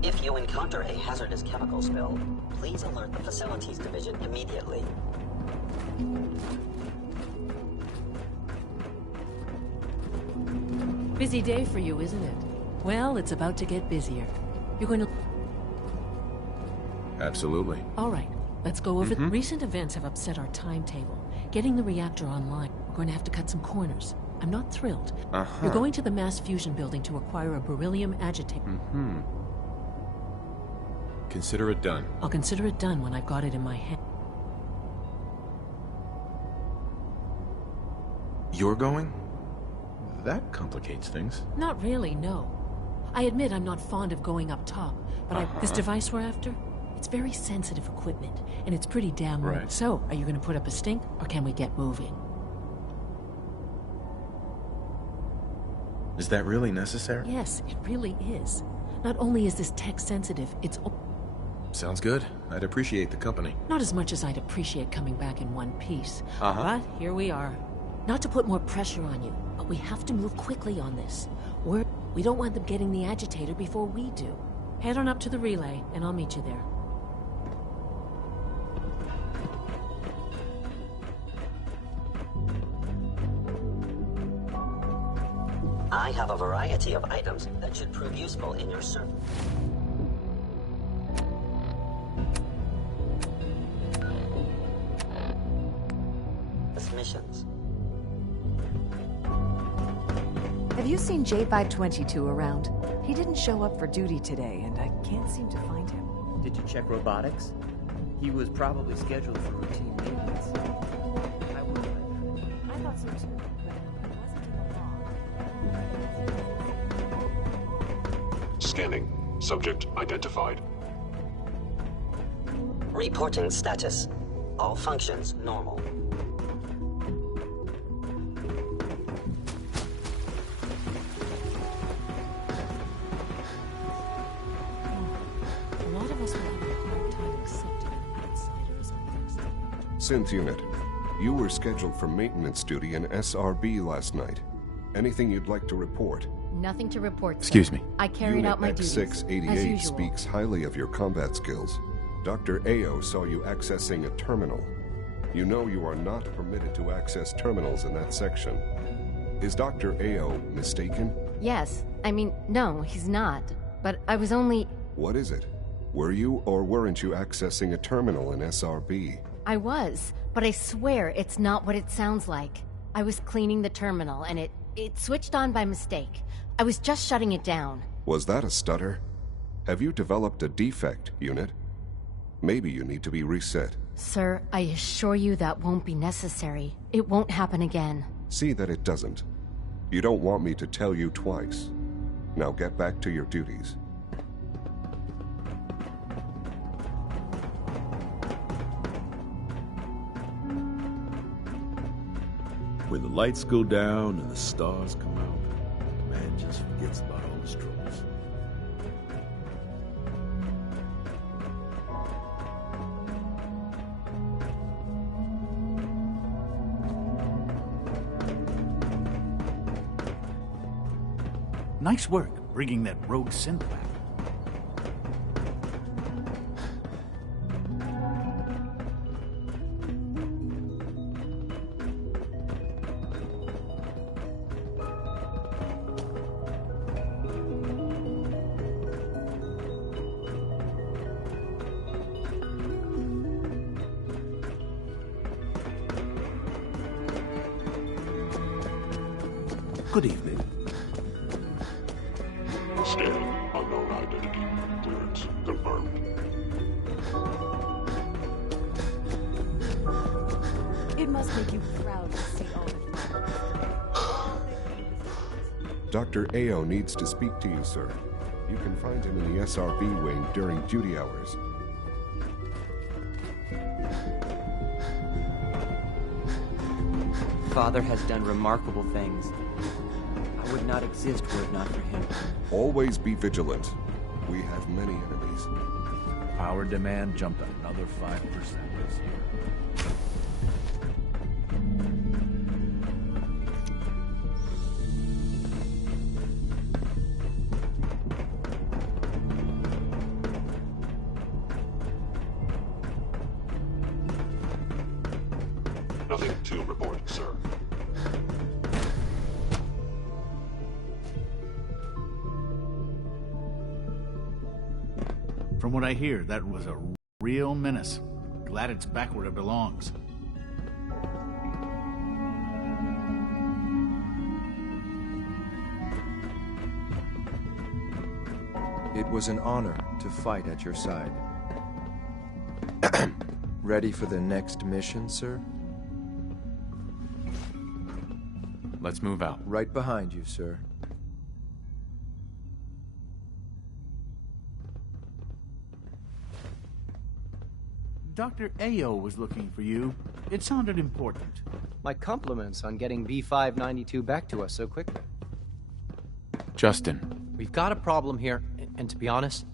If you encounter a hazardous chemical spill, please alert the Facilities Division immediately. Busy day for you, isn't it? Well, it's about to get busier. You're going to... Absolutely. All right, let's go over... Recent events have upset our timetable. Getting the reactor online, we're going to have to cut some corners. I'm not thrilled. You're going to the mass fusion building to acquire a beryllium agitator. Consider it done. I'll consider it done when I've got it in my hand. You're going? That complicates things. Not really, no. I admit I'm not fond of going up top, but this device we're after, it's very sensitive equipment, and it's pretty damn old. Right. So, are you going to put up a stink, or can we get moving? Is that really necessary? Yes, it really is. Not only is this tech sensitive, it's... Sounds good. I'd appreciate the company. Not as much as I'd appreciate coming back in one piece. But here we are. Not to put more pressure on you, but we have to move quickly on this. We don't want them getting the agitator before we do. Head on up to the relay, and I'll meet you there. I have a variety of items that should prove useful in your search. Missions. Have you seen J522 around? He didn't show up for duty today, and I can't seem to find him. Did you check robotics? He was probably scheduled for routine maintenance. I thought so too, but it wasn't in the log. Scanning. Subject identified. Reporting status. All functions normal. Synth Unit, you were scheduled for maintenance duty in SRB last night. Anything you'd like to report? Nothing to report, sir. Excuse me. I carried out my duties, as X688 usual. speaks highly of your combat skills. Dr. Ao saw you accessing a terminal. You know you are not permitted to access terminals in that section. Is Dr. Ao mistaken? Yes. I mean, no, he's not. But I was only... What is it? Were you or weren't you accessing a terminal in SRB? I was, but I swear it's not what it sounds like. I was cleaning the terminal, and it switched on by mistake. I was just shutting it down. Was that a stutter? Have you developed a defect, Unit? Maybe you need to be reset. Sir, I assure you that won't be necessary. It won't happen again. See that it doesn't. You don't want me to tell you twice. Now get back to your duties. When the lights go down and the stars come out, man just forgets about all his troubles. Nice work bringing that rogue synth back. Good evening. Scanning. Unknown identity. Clearance confirmed. It must make you proud to see all of Dr. Ao needs to speak to you, sir. You can find him in the SRB wing during duty hours. Father has done remarkable things. I would not exist were it not for him. Always be vigilant. We have many enemies. Power demand jumped another 5% this year. Nothing to report, sir. From what I hear, that was a real menace. Glad it's back where it belongs. It was an honor to fight at your side. Ready for the next mission, sir? Let's move out. Right behind you, sir. Dr. Ao was looking for you. It sounded important. My compliments on getting B592 back to us so quickly. Justin. We've got a problem here, and to be honest,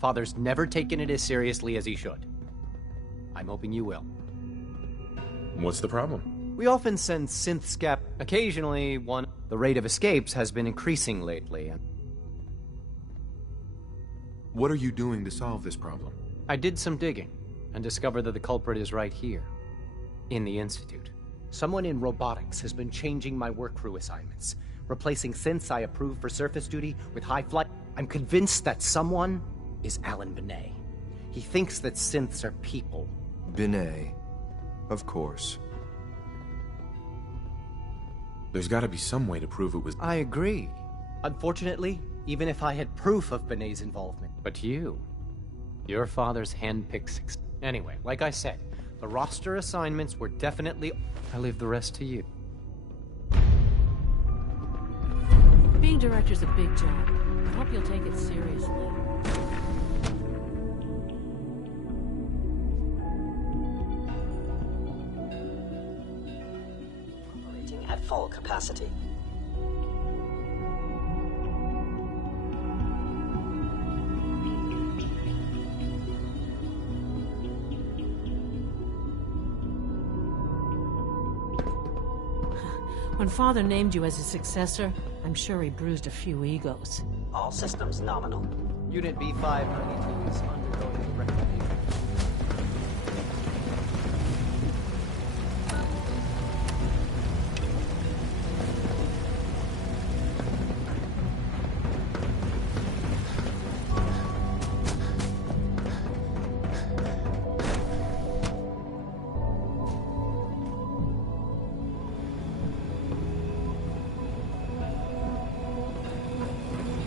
Father's never taken it as seriously as he should. I'm hoping you will. What's the problem? We often send synth scap. Occasionally, one. The rate of escapes has been increasing lately. What are you doing to solve this problem? I did some digging and discovered that the culprit is right here, in the Institute. Someone in robotics has been changing my workcrew assignments, replacing synths I approve for surface duty with high flight. I'm convinced that someone is Alan Benet. He thinks that synths are people. Benet. Of course. There's gotta be some way to prove it was... I agree. Unfortunately, even if I had proof of Benet's involvement. But your father's handpicked... Anyway, like I said, the roster assignments were definitely... I leave the rest to you. Being director's a big job. I hope you'll take it seriously. Operating at full capacity. When Father named you as his successor, I'm sure he bruised a few egos. All systems nominal. Unit B592 is undergoing reclamation.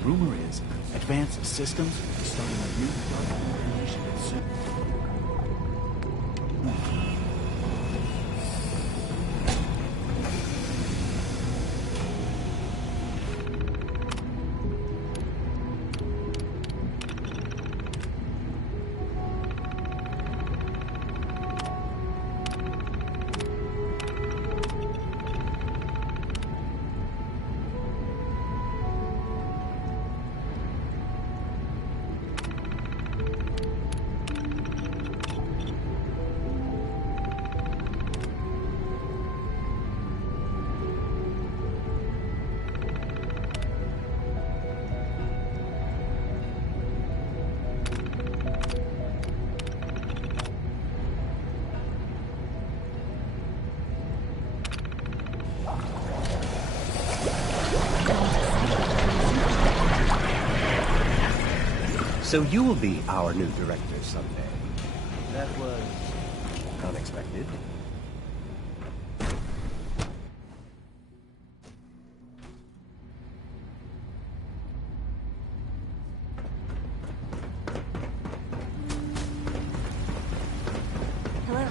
Rumor is, Advanced Systems is starting a new government initiative soon. So you will be our new director someday. That was unexpected. Hello.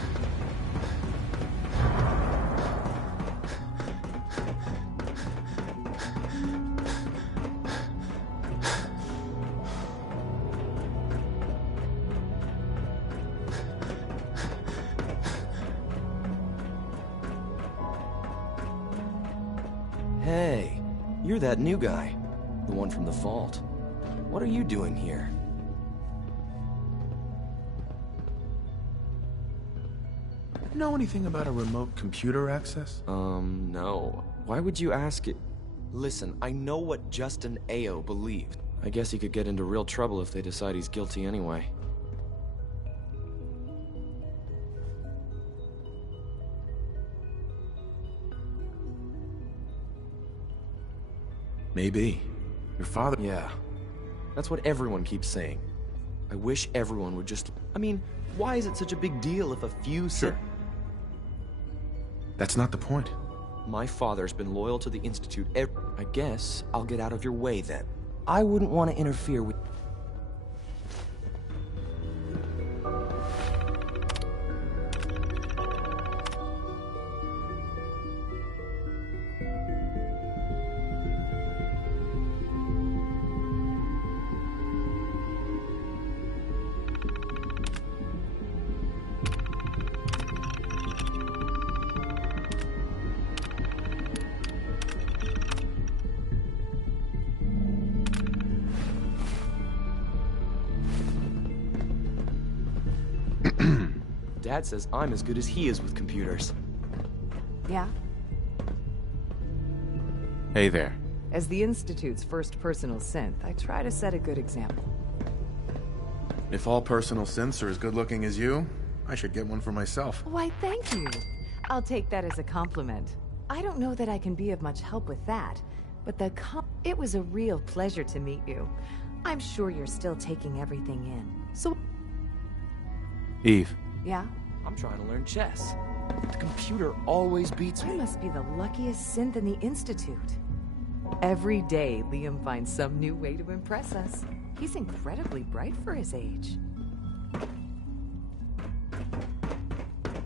Hey, you're that new guy. The one from the vault. What are you doing here? Know anything about a remote computer access? No. Why would you ask it? Listen, I know what Justin Ao believed. I guess he could get into real trouble if they decide he's guilty anyway. Maybe. Your father... Yeah. That's what everyone keeps saying. I wish everyone would just... I mean, why is it such a big deal if a few... Sure. That's not the point. My father's been loyal to the Institute I guess I'll get out of your way then. I wouldn't want to interfere with... Dad says I'm as good as he is with computers. Yeah? Hey there. As the Institute's first personal synth, I try to set a good example. If all personal synths are as good looking as you, I should get one for myself. Why, thank you. I'll take that as a compliment. I don't know that I can be of much help with that, but it was a real pleasure to meet you. I'm sure you're still taking everything in. So... Eve. Yeah? I'm trying to learn chess. The computer always beats me. You must be the luckiest synth in the Institute. Every day, Liam finds some new way to impress us. He's incredibly bright for his age.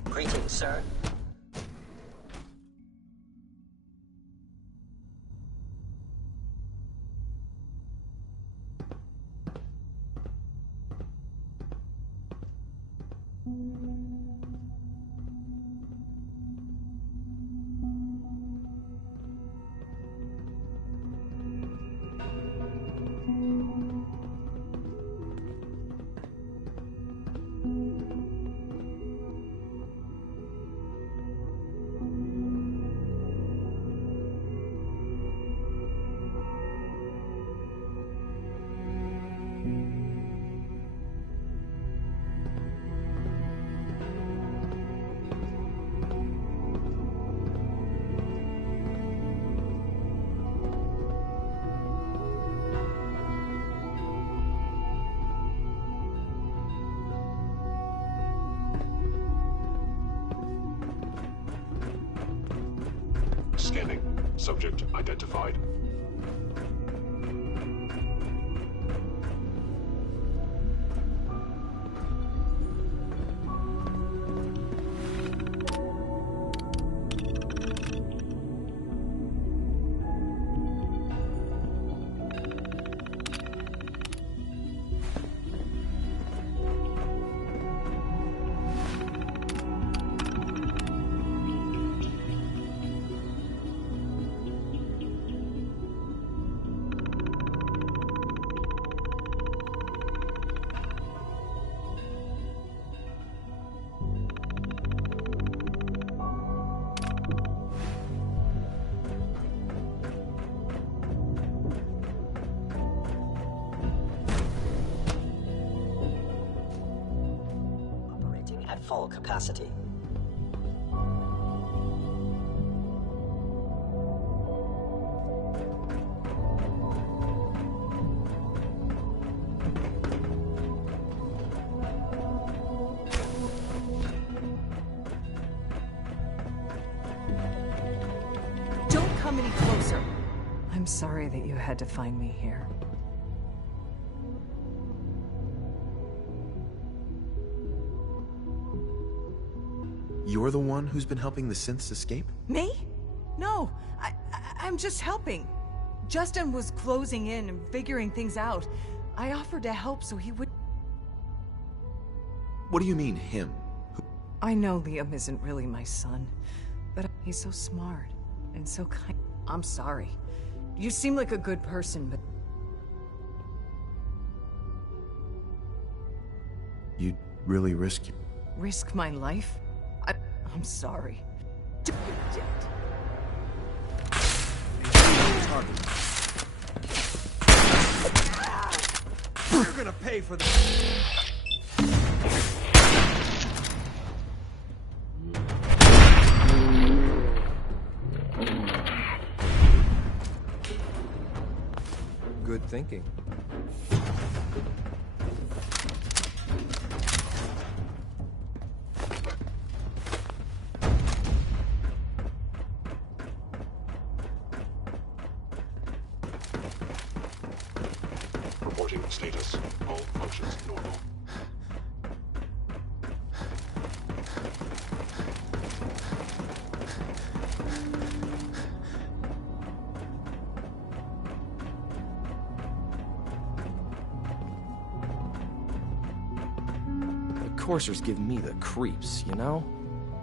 Greetings, sir. Scanning. Subject identified. At full capacity. Don't come any closer. I'm sorry that you had to find me here. You're the one who's been helping the synths escape? Me? No, I'm just helping. Justin was closing in and figuring things out. I offered to help so he would... What do you mean, him? I know Liam isn't really my son, but he's so smart and so kind. I'm sorry. You seem like a good person, but... You'd really risk... Risk my life? I'm sorry. You're dead. You're gonna pay for this. Good thinking. Reporting status. All functions normal. The coursers give me the creeps, you know?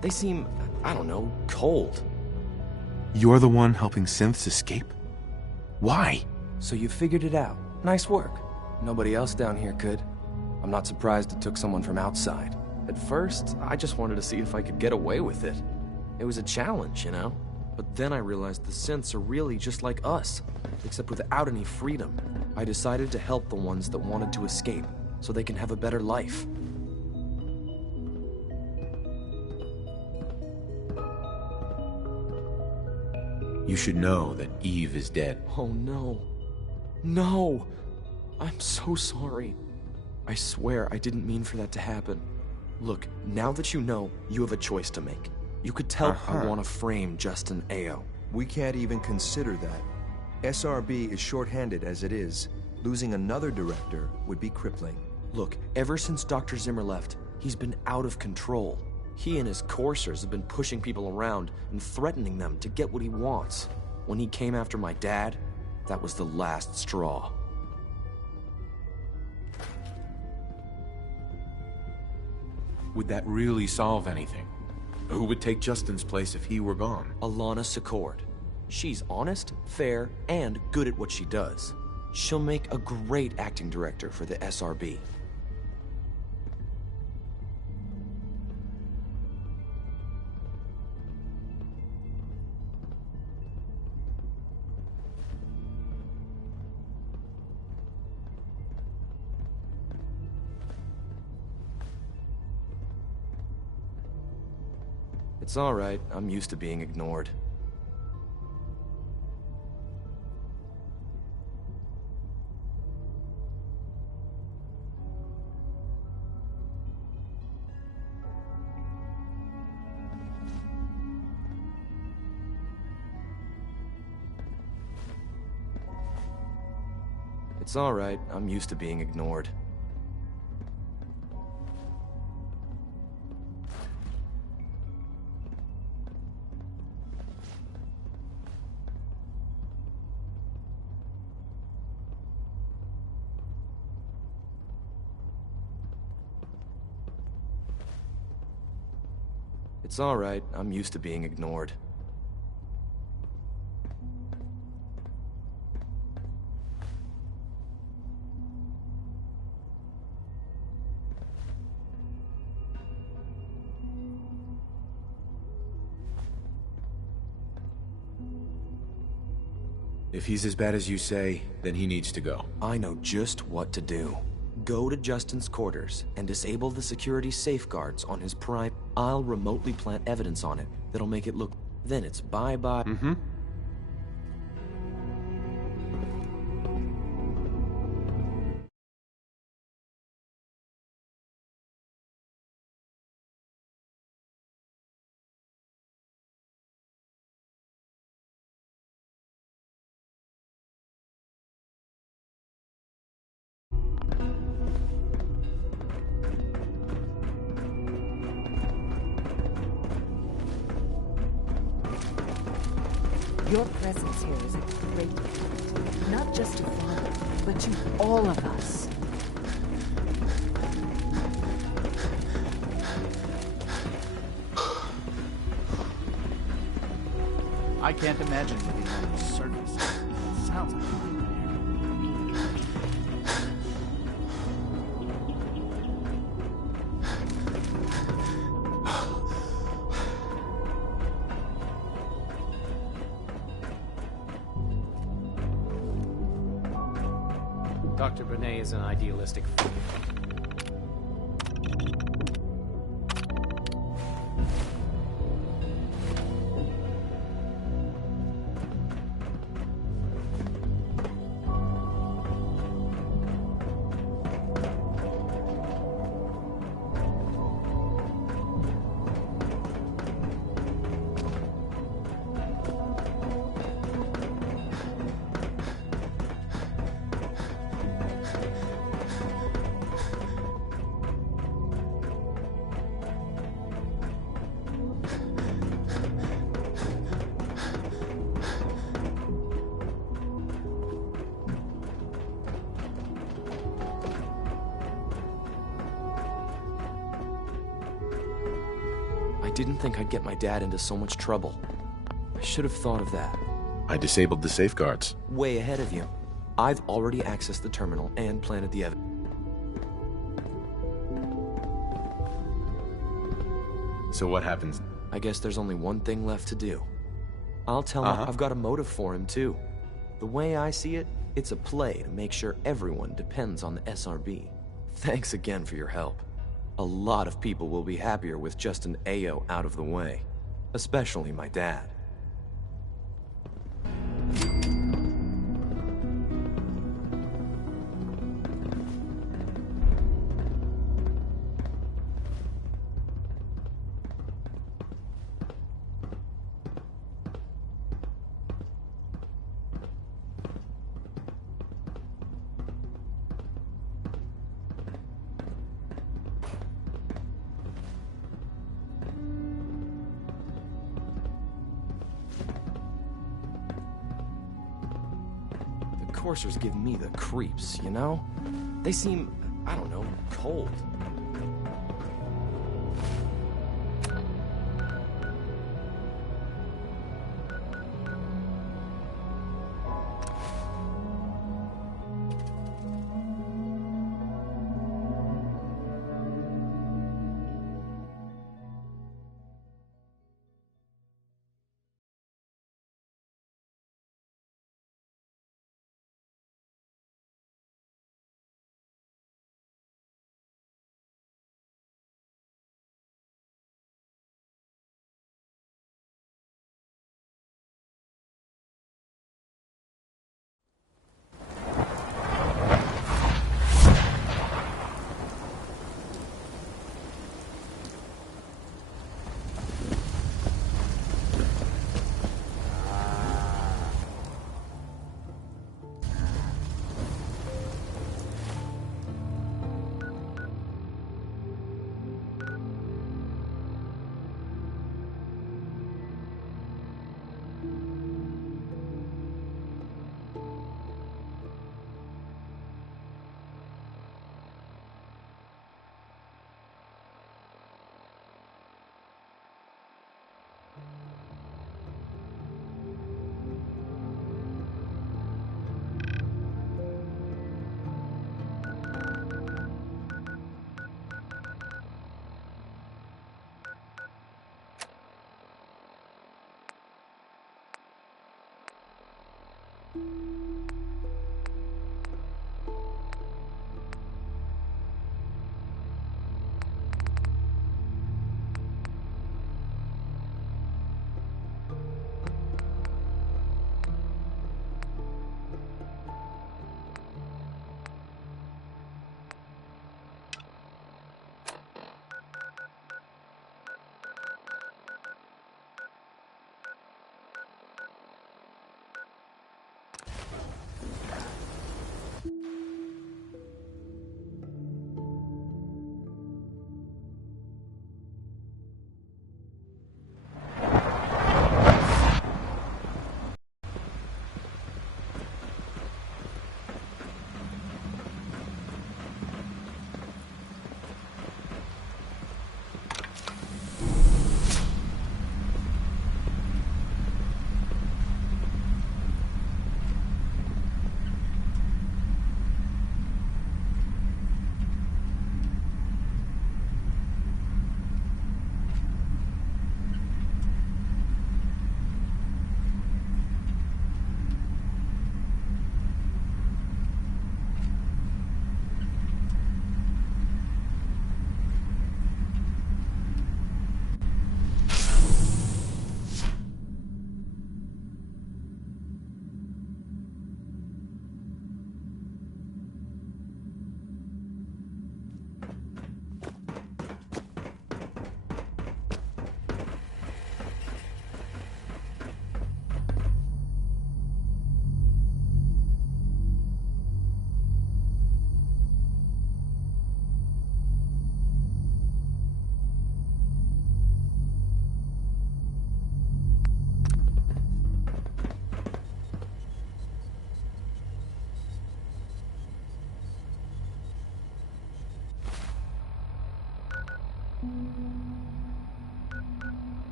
They seem, I don't know, cold. You're the one helping synths escape? Why? So you figured it out. Nice work. Nobody else down here could. I'm not surprised it took someone from outside. At first, I just wanted to see if I could get away with it. It was a challenge, you know? But then I realized the synths are really just like us, except without any freedom. I decided to help the ones that wanted to escape, so they can have a better life. You should know that Eve is dead. Oh no. No! I'm so sorry. I swear I didn't mean for that to happen. Look, now that you know, you have a choice to make. You could tell I want to frame Justin Ao. We can't even consider that. SRB is shorthanded as it is. Losing another director would be crippling. Look, ever since Dr. Zimmer left, he's been out of control. He and his coursers have been pushing people around and threatening them to get what he wants. When he came after my dad, that was the last straw. Would that really solve anything? Who would take Justin's place if he were gone? Alana Secord. She's honest, fair, and good at what she does. She'll make a great acting director for the SRB. It's all right. I'm used to being ignored. It's all right. I'm used to being ignored. It's all right. I'm used to being ignored. If he's as bad as you say, then he needs to go. I know just what to do. Go to Justin's quarters and disable the security safeguards on his prime. I'll remotely plant evidence on it that'll make it look... Then it's bye-bye. Your presence here is a great gift, not just to Father, but to all of us. I can't imagine living on the surface. It sounds like a nightmare. Dr. Benet is an idealistic fool. I didn't think I'd get my dad into so much trouble. I should have thought of that. I disabled the safeguards. Way ahead of you. I've already accessed the terminal and planted the evidence. So what happens? I guess there's only one thing left to do. I'll tell him I've got a motive for him, too. The way I see it, it's a play to make sure everyone depends on the SRB. Thanks again for your help. A lot of people will be happier with just an AO out of the way. Especially my dad. Coursers give me the creeps, you know? They seem, I don't know, cold,